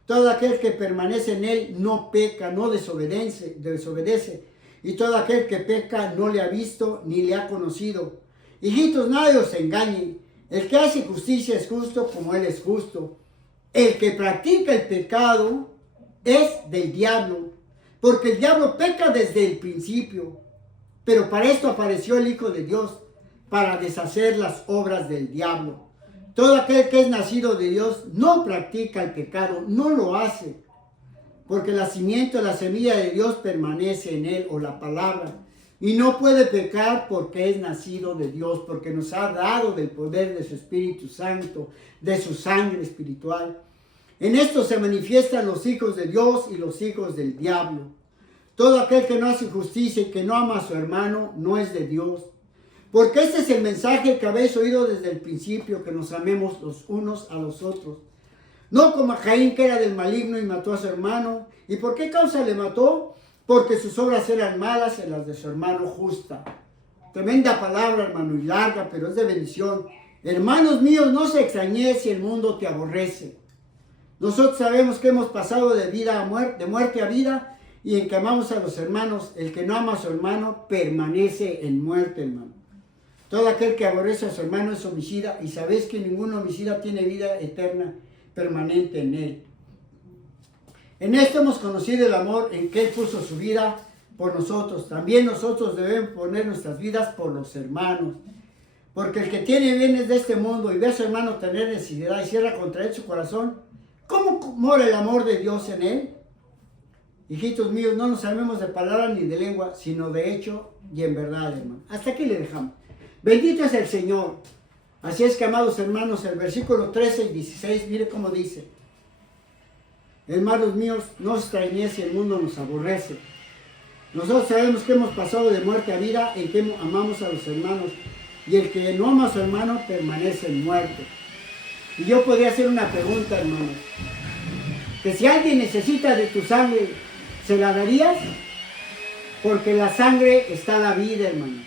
Todo aquel que permanece en Él no peca, no desobedece. Y todo aquel que peca no le ha visto ni le ha conocido. Hijitos, nadie os engañe. El que hace justicia es justo como Él es justo. El que practica el pecado es del diablo, porque el diablo peca desde el principio. Pero para esto apareció el Hijo de Dios, para deshacer las obras del diablo. Todo aquel que es nacido de Dios no practica el pecado, no lo hace, porque el nacimiento, la semilla de Dios permanece en él, o la palabra, y no puede pecar porque es nacido de Dios, porque nos ha dado del poder de su Espíritu Santo, de su sangre espiritual. En esto se manifiestan los hijos de Dios y los hijos del diablo. Todo aquel que no hace justicia y que no ama a su hermano no es de Dios. Porque este es el mensaje que habéis oído desde el principio, que nos amemos los unos a los otros. No como a Caín, que era del maligno y mató a su hermano. ¿Y por qué causa le mató? Porque sus obras eran malas y las de su hermano justa. Tremenda palabra, hermano, y larga, pero es de bendición. Hermanos míos, no se extrañe si el mundo te aborrece. Nosotros sabemos que hemos pasado de vida a muerte, de muerte a vida, y en que amamos a los hermanos. El que no ama a su hermano permanece en muerte, hermano. Todo aquel que aborrece a su hermano es homicida, y sabéis que ningún homicida tiene vida eterna permanente en él. En esto hemos conocido el amor en que Él puso su vida por nosotros. También nosotros debemos poner nuestras vidas por los hermanos. Porque el que tiene bienes de este mundo y ve a su hermano tener necesidad y cierra contra él su corazón, ¿cómo mora el amor de Dios en él? Hijitos míos, no nos amemos de palabra ni de lengua, sino de hecho y en verdad, hermano. Hasta aquí le dejamos. Bendito es el Señor. Así es que, amados hermanos, el versículo 13 y 16, mire cómo dice. Hermanos míos, no os extrañéis si el mundo nos aborrece. Nosotros sabemos que hemos pasado de muerte a vida en que amamos a los hermanos. Y el que no ama a su hermano permanece en muerte. Y yo podría hacer una pregunta, hermanos. Que si alguien necesita de tu sangre, ¿se la darías? Porque en la sangre está la vida, hermano.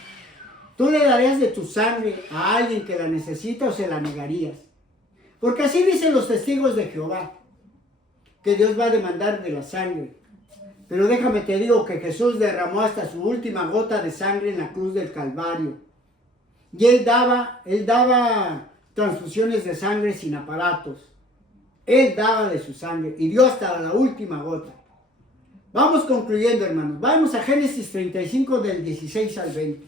¿Tú le darías de tu sangre a alguien que la necesita o se la negarías? Porque así dicen los testigos de Jehová, que Dios va a demandar de la sangre. Pero déjame te digo que Jesús derramó hasta su última gota de sangre en la cruz del Calvario. Y Él daba transfusiones de sangre sin aparatos. Él daba de su sangre y dio hasta la última gota. Vamos concluyendo, hermanos. Vamos a Génesis 35 del 16 al 20.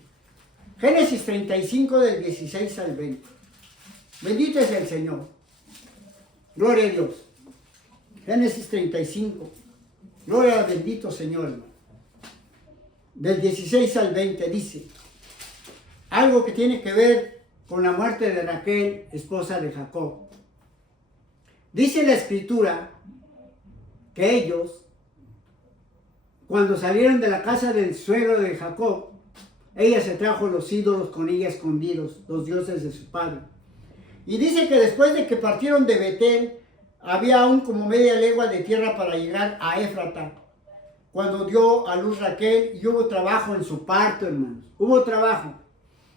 Génesis 35 del 16 al 20. Bendito es el Señor. Gloria a Dios. Génesis 35. Gloria al bendito Señor, hermano. Del 16 al 20 dice algo que tiene que ver con la muerte de Raquel, esposa de Jacob. Dice la Escritura que ellos, cuando salieron de la casa del suegro de Jacob, ella se trajo los ídolos con ella escondidos, los dioses de su padre. Y dice que después de que partieron de Betel, había aún como media legua de tierra para llegar a Éfrata, cuando dio a luz Raquel, y hubo trabajo en su parto, hermanos. Hubo trabajo.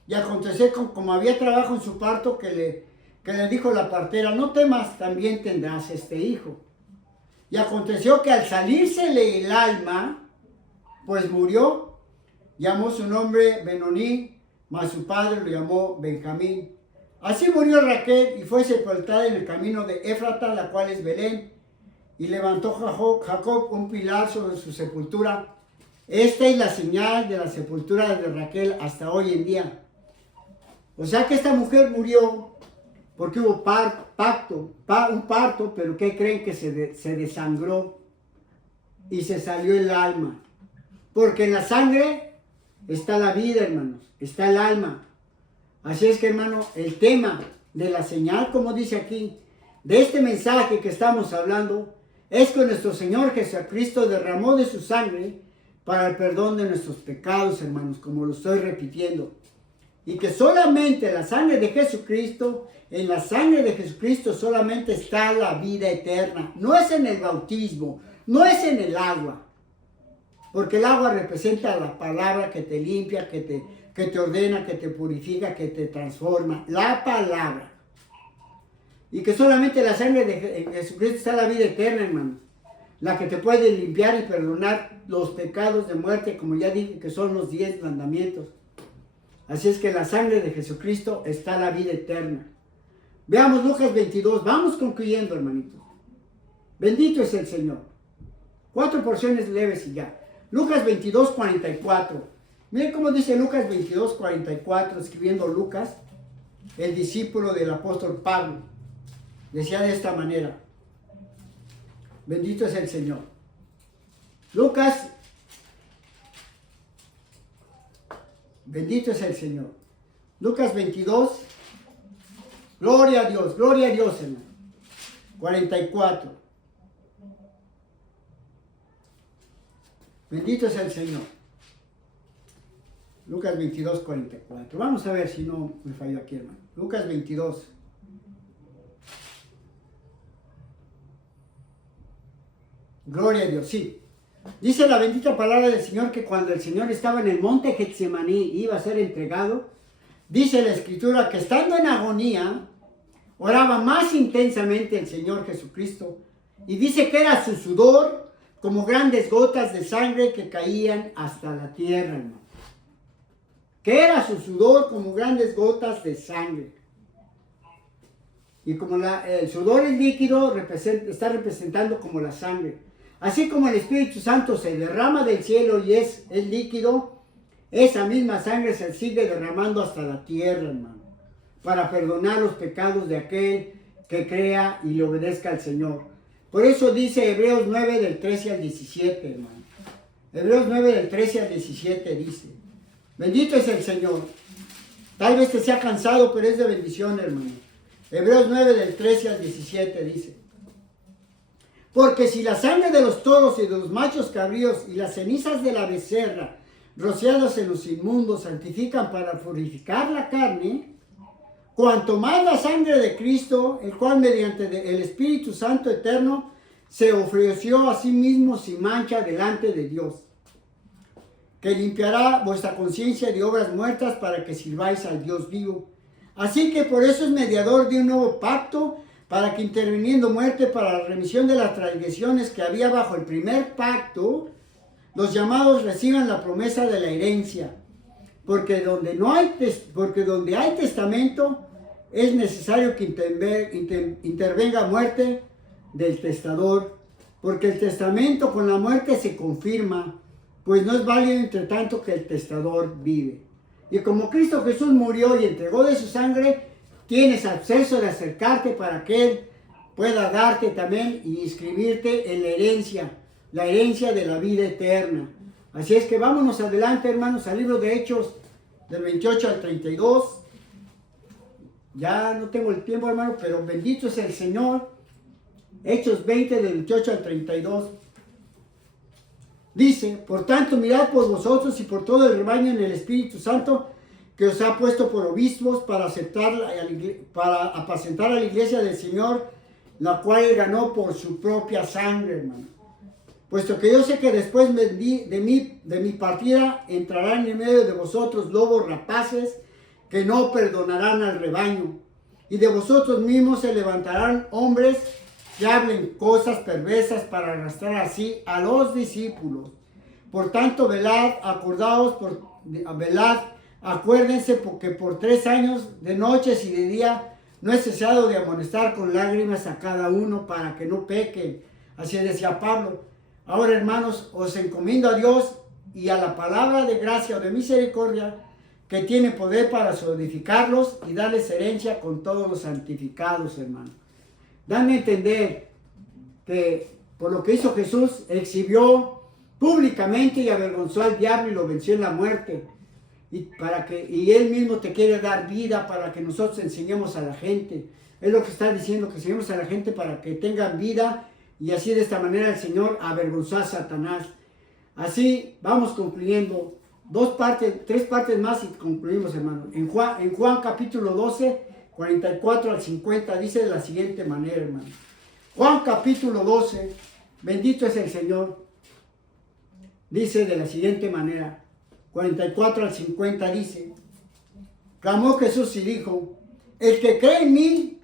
Y aconteció como había trabajo en su parto que le dijo la partera, no temas, también tendrás este hijo. Y aconteció que al salírsele el alma, pues murió. Llamó su nombre Benoní, mas su padre lo llamó Benjamín. Así murió Raquel y fue sepultada en el camino de Éfrata, la cual es Belén. Y levantó Jacob un pilar sobre su sepultura. Esta es la señal de la sepultura de Raquel hasta hoy en día. O sea que esta mujer murió porque hubo un parto, pero ¿qué creen? Que se desangró y se salió el alma. Porque en la sangre está la vida, hermanos, está el alma. Así es que, hermano, el tema de la señal, como dice aquí, de este mensaje que estamos hablando, es que nuestro Señor Jesucristo derramó de su sangre para el perdón de nuestros pecados, hermanos, como lo estoy repitiendo. Y que solamente la sangre de Jesucristo, en la sangre de Jesucristo solamente está la vida eterna. No es en el bautismo, no es en el agua. Porque el agua representa la palabra que te limpia, que te ordena, que te purifica, que te transforma. La palabra. Y que solamente la sangre de Jesucristo está la vida eterna, hermano. La que te puede limpiar y perdonar los pecados de muerte, como ya dije, que son los 10 mandamientos. Así es que en la sangre de Jesucristo está la vida eterna. Veamos Lucas 22. Vamos concluyendo, hermanitos. Bendito es el Señor. 4 porciones leves y ya. Lucas 22, 44. Miren cómo dice Lucas 22, 44, escribiendo Lucas, el discípulo del apóstol Pablo. Decía de esta manera. Bendito es el Señor. Lucas, bendito es el Señor. Lucas 22, gloria a Dios, hermano. 44. Bendito es el Señor. Lucas 22, 44. Vamos a ver si no me falló aquí, hermano. Lucas 22. Gloria a Dios, sí. Dice la bendita palabra del Señor que cuando el Señor estaba en el monte Getsemaní iba a ser entregado, dice la Escritura que estando en agonía, oraba más intensamente el Señor Jesucristo. Y dice que era su sudor como grandes gotas de sangre que caían hasta la tierra, hermano. Que era su sudor como grandes gotas de sangre. Y como el sudor es líquido, está representando como la sangre. Así como el Espíritu Santo se derrama del cielo y es líquido, esa misma sangre se sigue derramando hasta la tierra, hermano. Para perdonar los pecados de aquel que crea y le obedezca al Señor. Por eso dice Hebreos 9 del 13 al 17, hermano. Hebreos 9 del 13 al 17 dice. Bendito es el Señor. Tal vez te sea cansado, pero es de bendición, hermano. Hebreos 9 del 13 al 17 dice. Porque si la sangre de los toros y de los machos cabríos y las cenizas de la becerra rociadas en los inmundos santifican para purificar la carne, cuanto más la sangre de Cristo, el cual mediante el Espíritu Santo eterno se ofreció a sí mismo sin mancha delante de Dios, que limpiará vuestra conciencia de obras muertas para que sirváis al Dios vivo. Así que por eso es mediador de un nuevo pacto, para que interviniendo muerte para la remisión de las transgresiones que había bajo el primer pacto, los llamados reciban la promesa de la herencia. Porque donde hay testamento, es necesario que intervenga muerte del testador, porque el testamento con la muerte se confirma, pues no es válido entre tanto que el testador vive. Y como Cristo Jesús murió y entregó de su sangre, tienes acceso de acercarte para que Él pueda darte también y inscribirte en la herencia de la vida eterna. Así es que vámonos adelante, hermanos, al libro de Hechos del 28 al 32. Ya no tengo el tiempo, hermano, pero bendito es el Señor. Hechos 20 del 28 al 32. Dice, por tanto, mirad por vosotros y por todo el rebaño en el Espíritu Santo, que os ha puesto por obispos para apacentar a la iglesia del Señor, la cual él ganó por su propia sangre, hermano. Puesto que yo sé que después de mi partida entrarán en medio de vosotros lobos rapaces que no perdonarán al rebaño. Y de vosotros mismos se levantarán hombres que hablen cosas perversas para arrastrar así a los discípulos. Por tanto, velad, acuérdense porque por 3 años de noches y de día no he cesado de amonestar con lágrimas a cada uno para que no pequen. Así decía Pablo. Ahora, hermanos, os encomiendo a Dios y a la palabra de gracia o de misericordia que tiene poder para solidificarlos y darles herencia con todos los santificados, hermano. Dame a entender que por lo que hizo Jesús, exhibió públicamente y avergonzó al diablo y lo venció en la muerte. y Él mismo te quiere dar vida para que nosotros enseñemos a la gente. Es lo que está diciendo, que enseñemos a la gente para que tengan vida, y así de esta manera el Señor avergonzó a Satanás. Así vamos concluyendo. Tres partes más y concluimos, hermano. En Juan capítulo 12, 44 al 50 dice de la siguiente manera, hermano. Juan capítulo 12, bendito es el Señor, dice de la siguiente manera, 44 al 50 dice: clamó Jesús y dijo: el que cree en mí,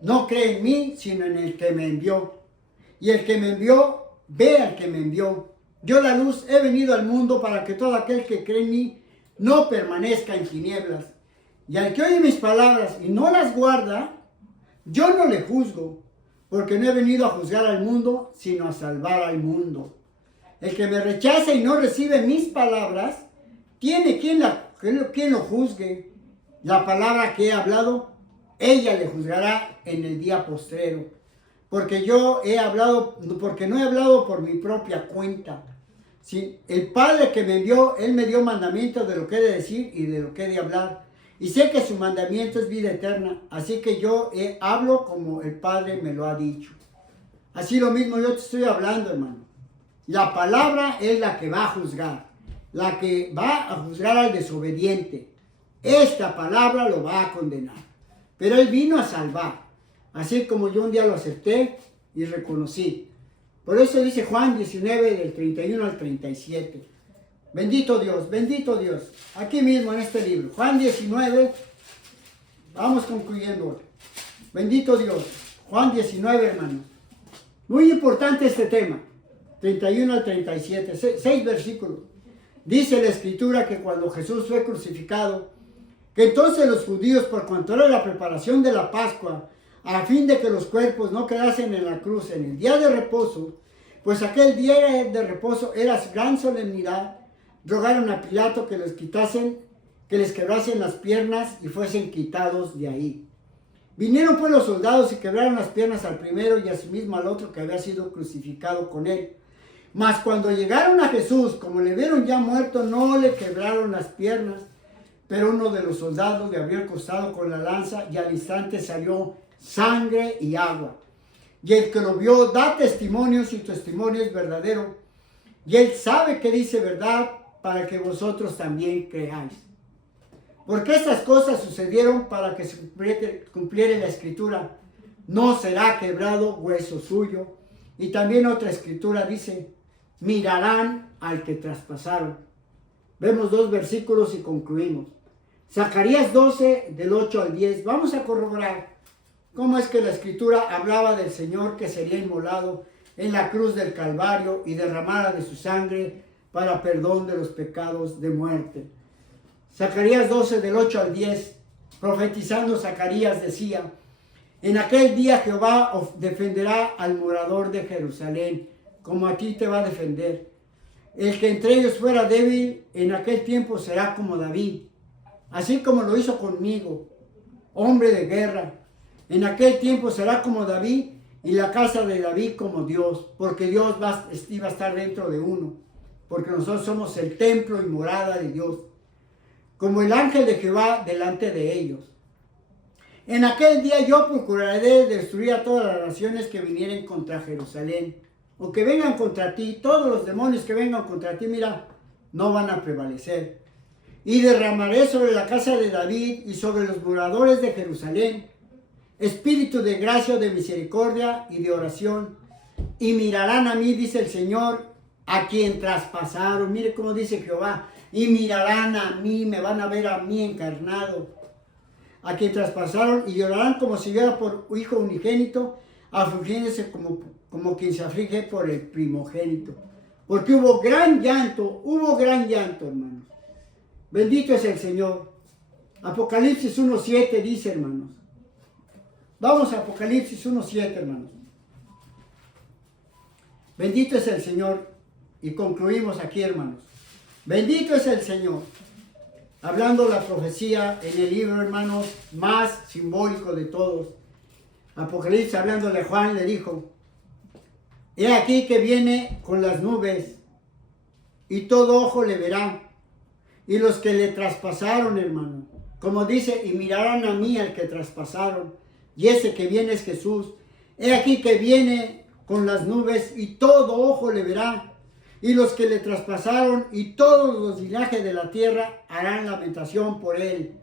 no cree en mí, sino en el que me envió. Y el que me envió, ve al que me envió. Yo, la luz, he venido al mundo para que todo aquel que cree en mí no permanezca en tinieblas. Y al que oye mis palabras y no las guarda, yo no le juzgo, porque no he venido a juzgar al mundo, sino a salvar al mundo. El que me rechaza y no recibe mis palabras, tiene quien lo juzgue. La palabra que he hablado, ella le juzgará en el día postrero. Porque no he hablado por mi propia cuenta. Sí, el Padre que me envió, Él me dio mandamientos de lo que he de decir y de lo que he de hablar. Y sé que su mandamiento es vida eterna, así que yo hablo como el Padre me lo ha dicho. Así lo mismo yo te estoy hablando, hermano. La palabra es la que va a juzgar, la que va a juzgar al desobediente. Esta palabra lo va a condenar. Pero Él vino a salvar. Así como yo un día lo acepté y reconocí. Por eso dice Juan 19, del 31 al 37. Bendito Dios, bendito Dios. Aquí mismo en este libro. Juan 19, vamos concluyendo. Bendito Dios. Juan 19, hermanos. Muy importante este tema. 31 al 37, 6 versículos. Dice la Escritura que cuando Jesús fue crucificado, que entonces los judíos, por cuanto era la preparación de la Pascua, a fin de que los cuerpos no quedasen en la cruz en el día de reposo, pues aquel día de reposo era gran solemnidad, rogaron a Pilato que les quebrasen las piernas y fuesen quitados de ahí. Vinieron pues los soldados y quebraron las piernas al primero y asimismo al otro que había sido crucificado con él. Mas cuando llegaron a Jesús, como le vieron ya muerto, no le quebraron las piernas, pero uno de los soldados le abrió el costado con la lanza y al instante salió sangre y agua. Y el que lo vio da testimonio, su testimonio es verdadero, y él sabe que dice verdad para que vosotros también creáis. Porque estas cosas sucedieron para que se cumpliera la Escritura: no será quebrado hueso suyo. Y también otra Escritura dice: mirarán al que traspasaron. Vemos 2 versículos y concluimos. Zacarías 12, del 8 al 10. Vamos a corroborar cómo es que la Escritura hablaba del Señor que sería inmolado en la cruz del Calvario y derramara de su sangre para perdón de los pecados de muerte. Zacarías 12, del 8 al 10, profetizando Zacarías decía: en aquel día Jehová defenderá al morador de Jerusalén, como a ti te va a defender. El que entre ellos fuera débil, en aquel tiempo será como David, así como lo hizo conmigo, hombre de guerra. En aquel tiempo será como David, y la casa de David como Dios, porque Dios iba a estar dentro de uno, porque nosotros somos el templo y morada de Dios, como el ángel de Jehová delante de ellos. En aquel día yo procuraré destruir a todas las naciones que vinieren contra Jerusalén, o que vengan contra ti. Todos los demonios que vengan contra ti, mira, no van a prevalecer. Y derramaré sobre la casa de David y sobre los moradores de Jerusalén espíritu de gracia, de misericordia y de oración. Y mirarán a mí, dice el Señor, a quien traspasaron. Mire cómo dice Jehová. Y mirarán a mí, me van a ver a mí encarnado. A quien traspasaron, y llorarán como si llora por hijo unigénito, afligiéndose como quien se aflige por el primogénito. Porque hubo gran llanto, hermanos. Bendito es el Señor. Apocalipsis 1:7 dice, hermanos. Vamos a Apocalipsis 1:7, hermanos. Bendito es el Señor. Y concluimos aquí, hermanos. Bendito es el Señor. Hablando la profecía en el libro, hermanos, más simbólico de todos. Apocalipsis, hablándole a Juan, le dijo: he aquí que viene con las nubes, y todo ojo le verá, y los que le traspasaron, hermano. Como dice, y mirarán a mí al que traspasaron, y ese que viene es Jesús. He aquí que viene con las nubes, y todo ojo le verá. Y los que le traspasaron y todos los linajes de la tierra harán lamentación por él.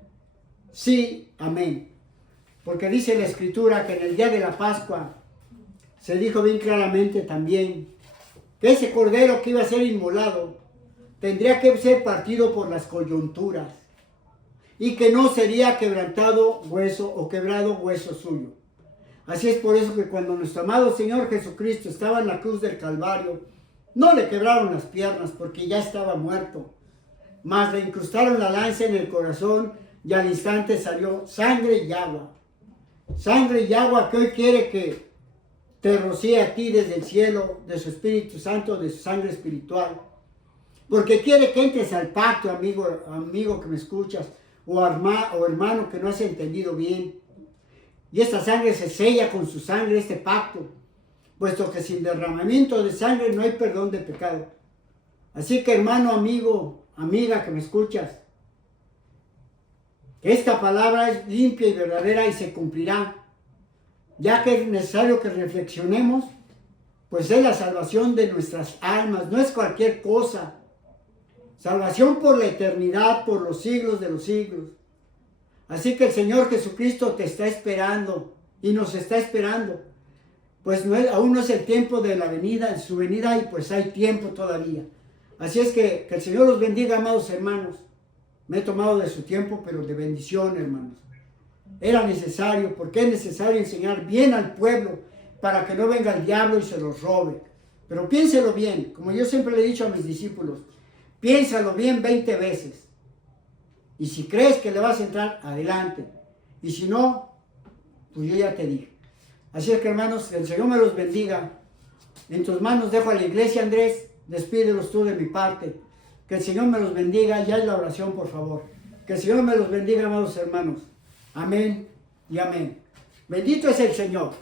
Sí, amén. Porque dice la Escritura que en el día de la Pascua se dijo bien claramente también que ese cordero que iba a ser inmolado tendría que ser partido por las coyunturas y que no sería quebrantado hueso o quebrado hueso suyo. Así es por eso que cuando nuestro amado Señor Jesucristo estaba en la cruz del Calvario, no le quebraron las piernas porque ya estaba muerto, mas le incrustaron la lanza en el corazón y al instante salió sangre y agua. Sangre y agua que hoy quiere que te rocíe a ti desde el cielo, de su Espíritu Santo, de su sangre espiritual. Porque quiere que entres al pacto, amigo que me escuchas, o hermano que no has entendido bien. Y esta sangre se sella con su sangre, este pacto, puesto que sin derramamiento de sangre no hay perdón de pecado. Así que hermano, amigo, amiga que me escuchas, esta palabra es limpia y verdadera y se cumplirá, ya que es necesario que reflexionemos, pues es la salvación de nuestras almas, no es cualquier cosa. Salvación por la eternidad, por los siglos de los siglos. Así que el Señor Jesucristo te está esperando y nos está esperando. Pues aún no es el tiempo de la venida, su venida, y pues hay tiempo todavía. Así es que el Señor los bendiga, amados hermanos. Me he tomado de su tiempo, pero de bendición, hermanos. Era necesario, porque es necesario enseñar bien al pueblo para que no venga el diablo y se los robe. Pero piénselo bien, como yo siempre le he dicho a mis discípulos, piénsalo bien 20 veces. Y si crees que le vas a entrar, adelante. Y si no, pues yo ya te dije. Así es que hermanos, que el Señor me los bendiga. En tus manos dejo a la iglesia, Andrés. Despídelos tú de mi parte. Que el Señor me los bendiga. Ya es la oración, por favor. Que el Señor me los bendiga, amados hermanos. Amén y amén. Bendito es el Señor.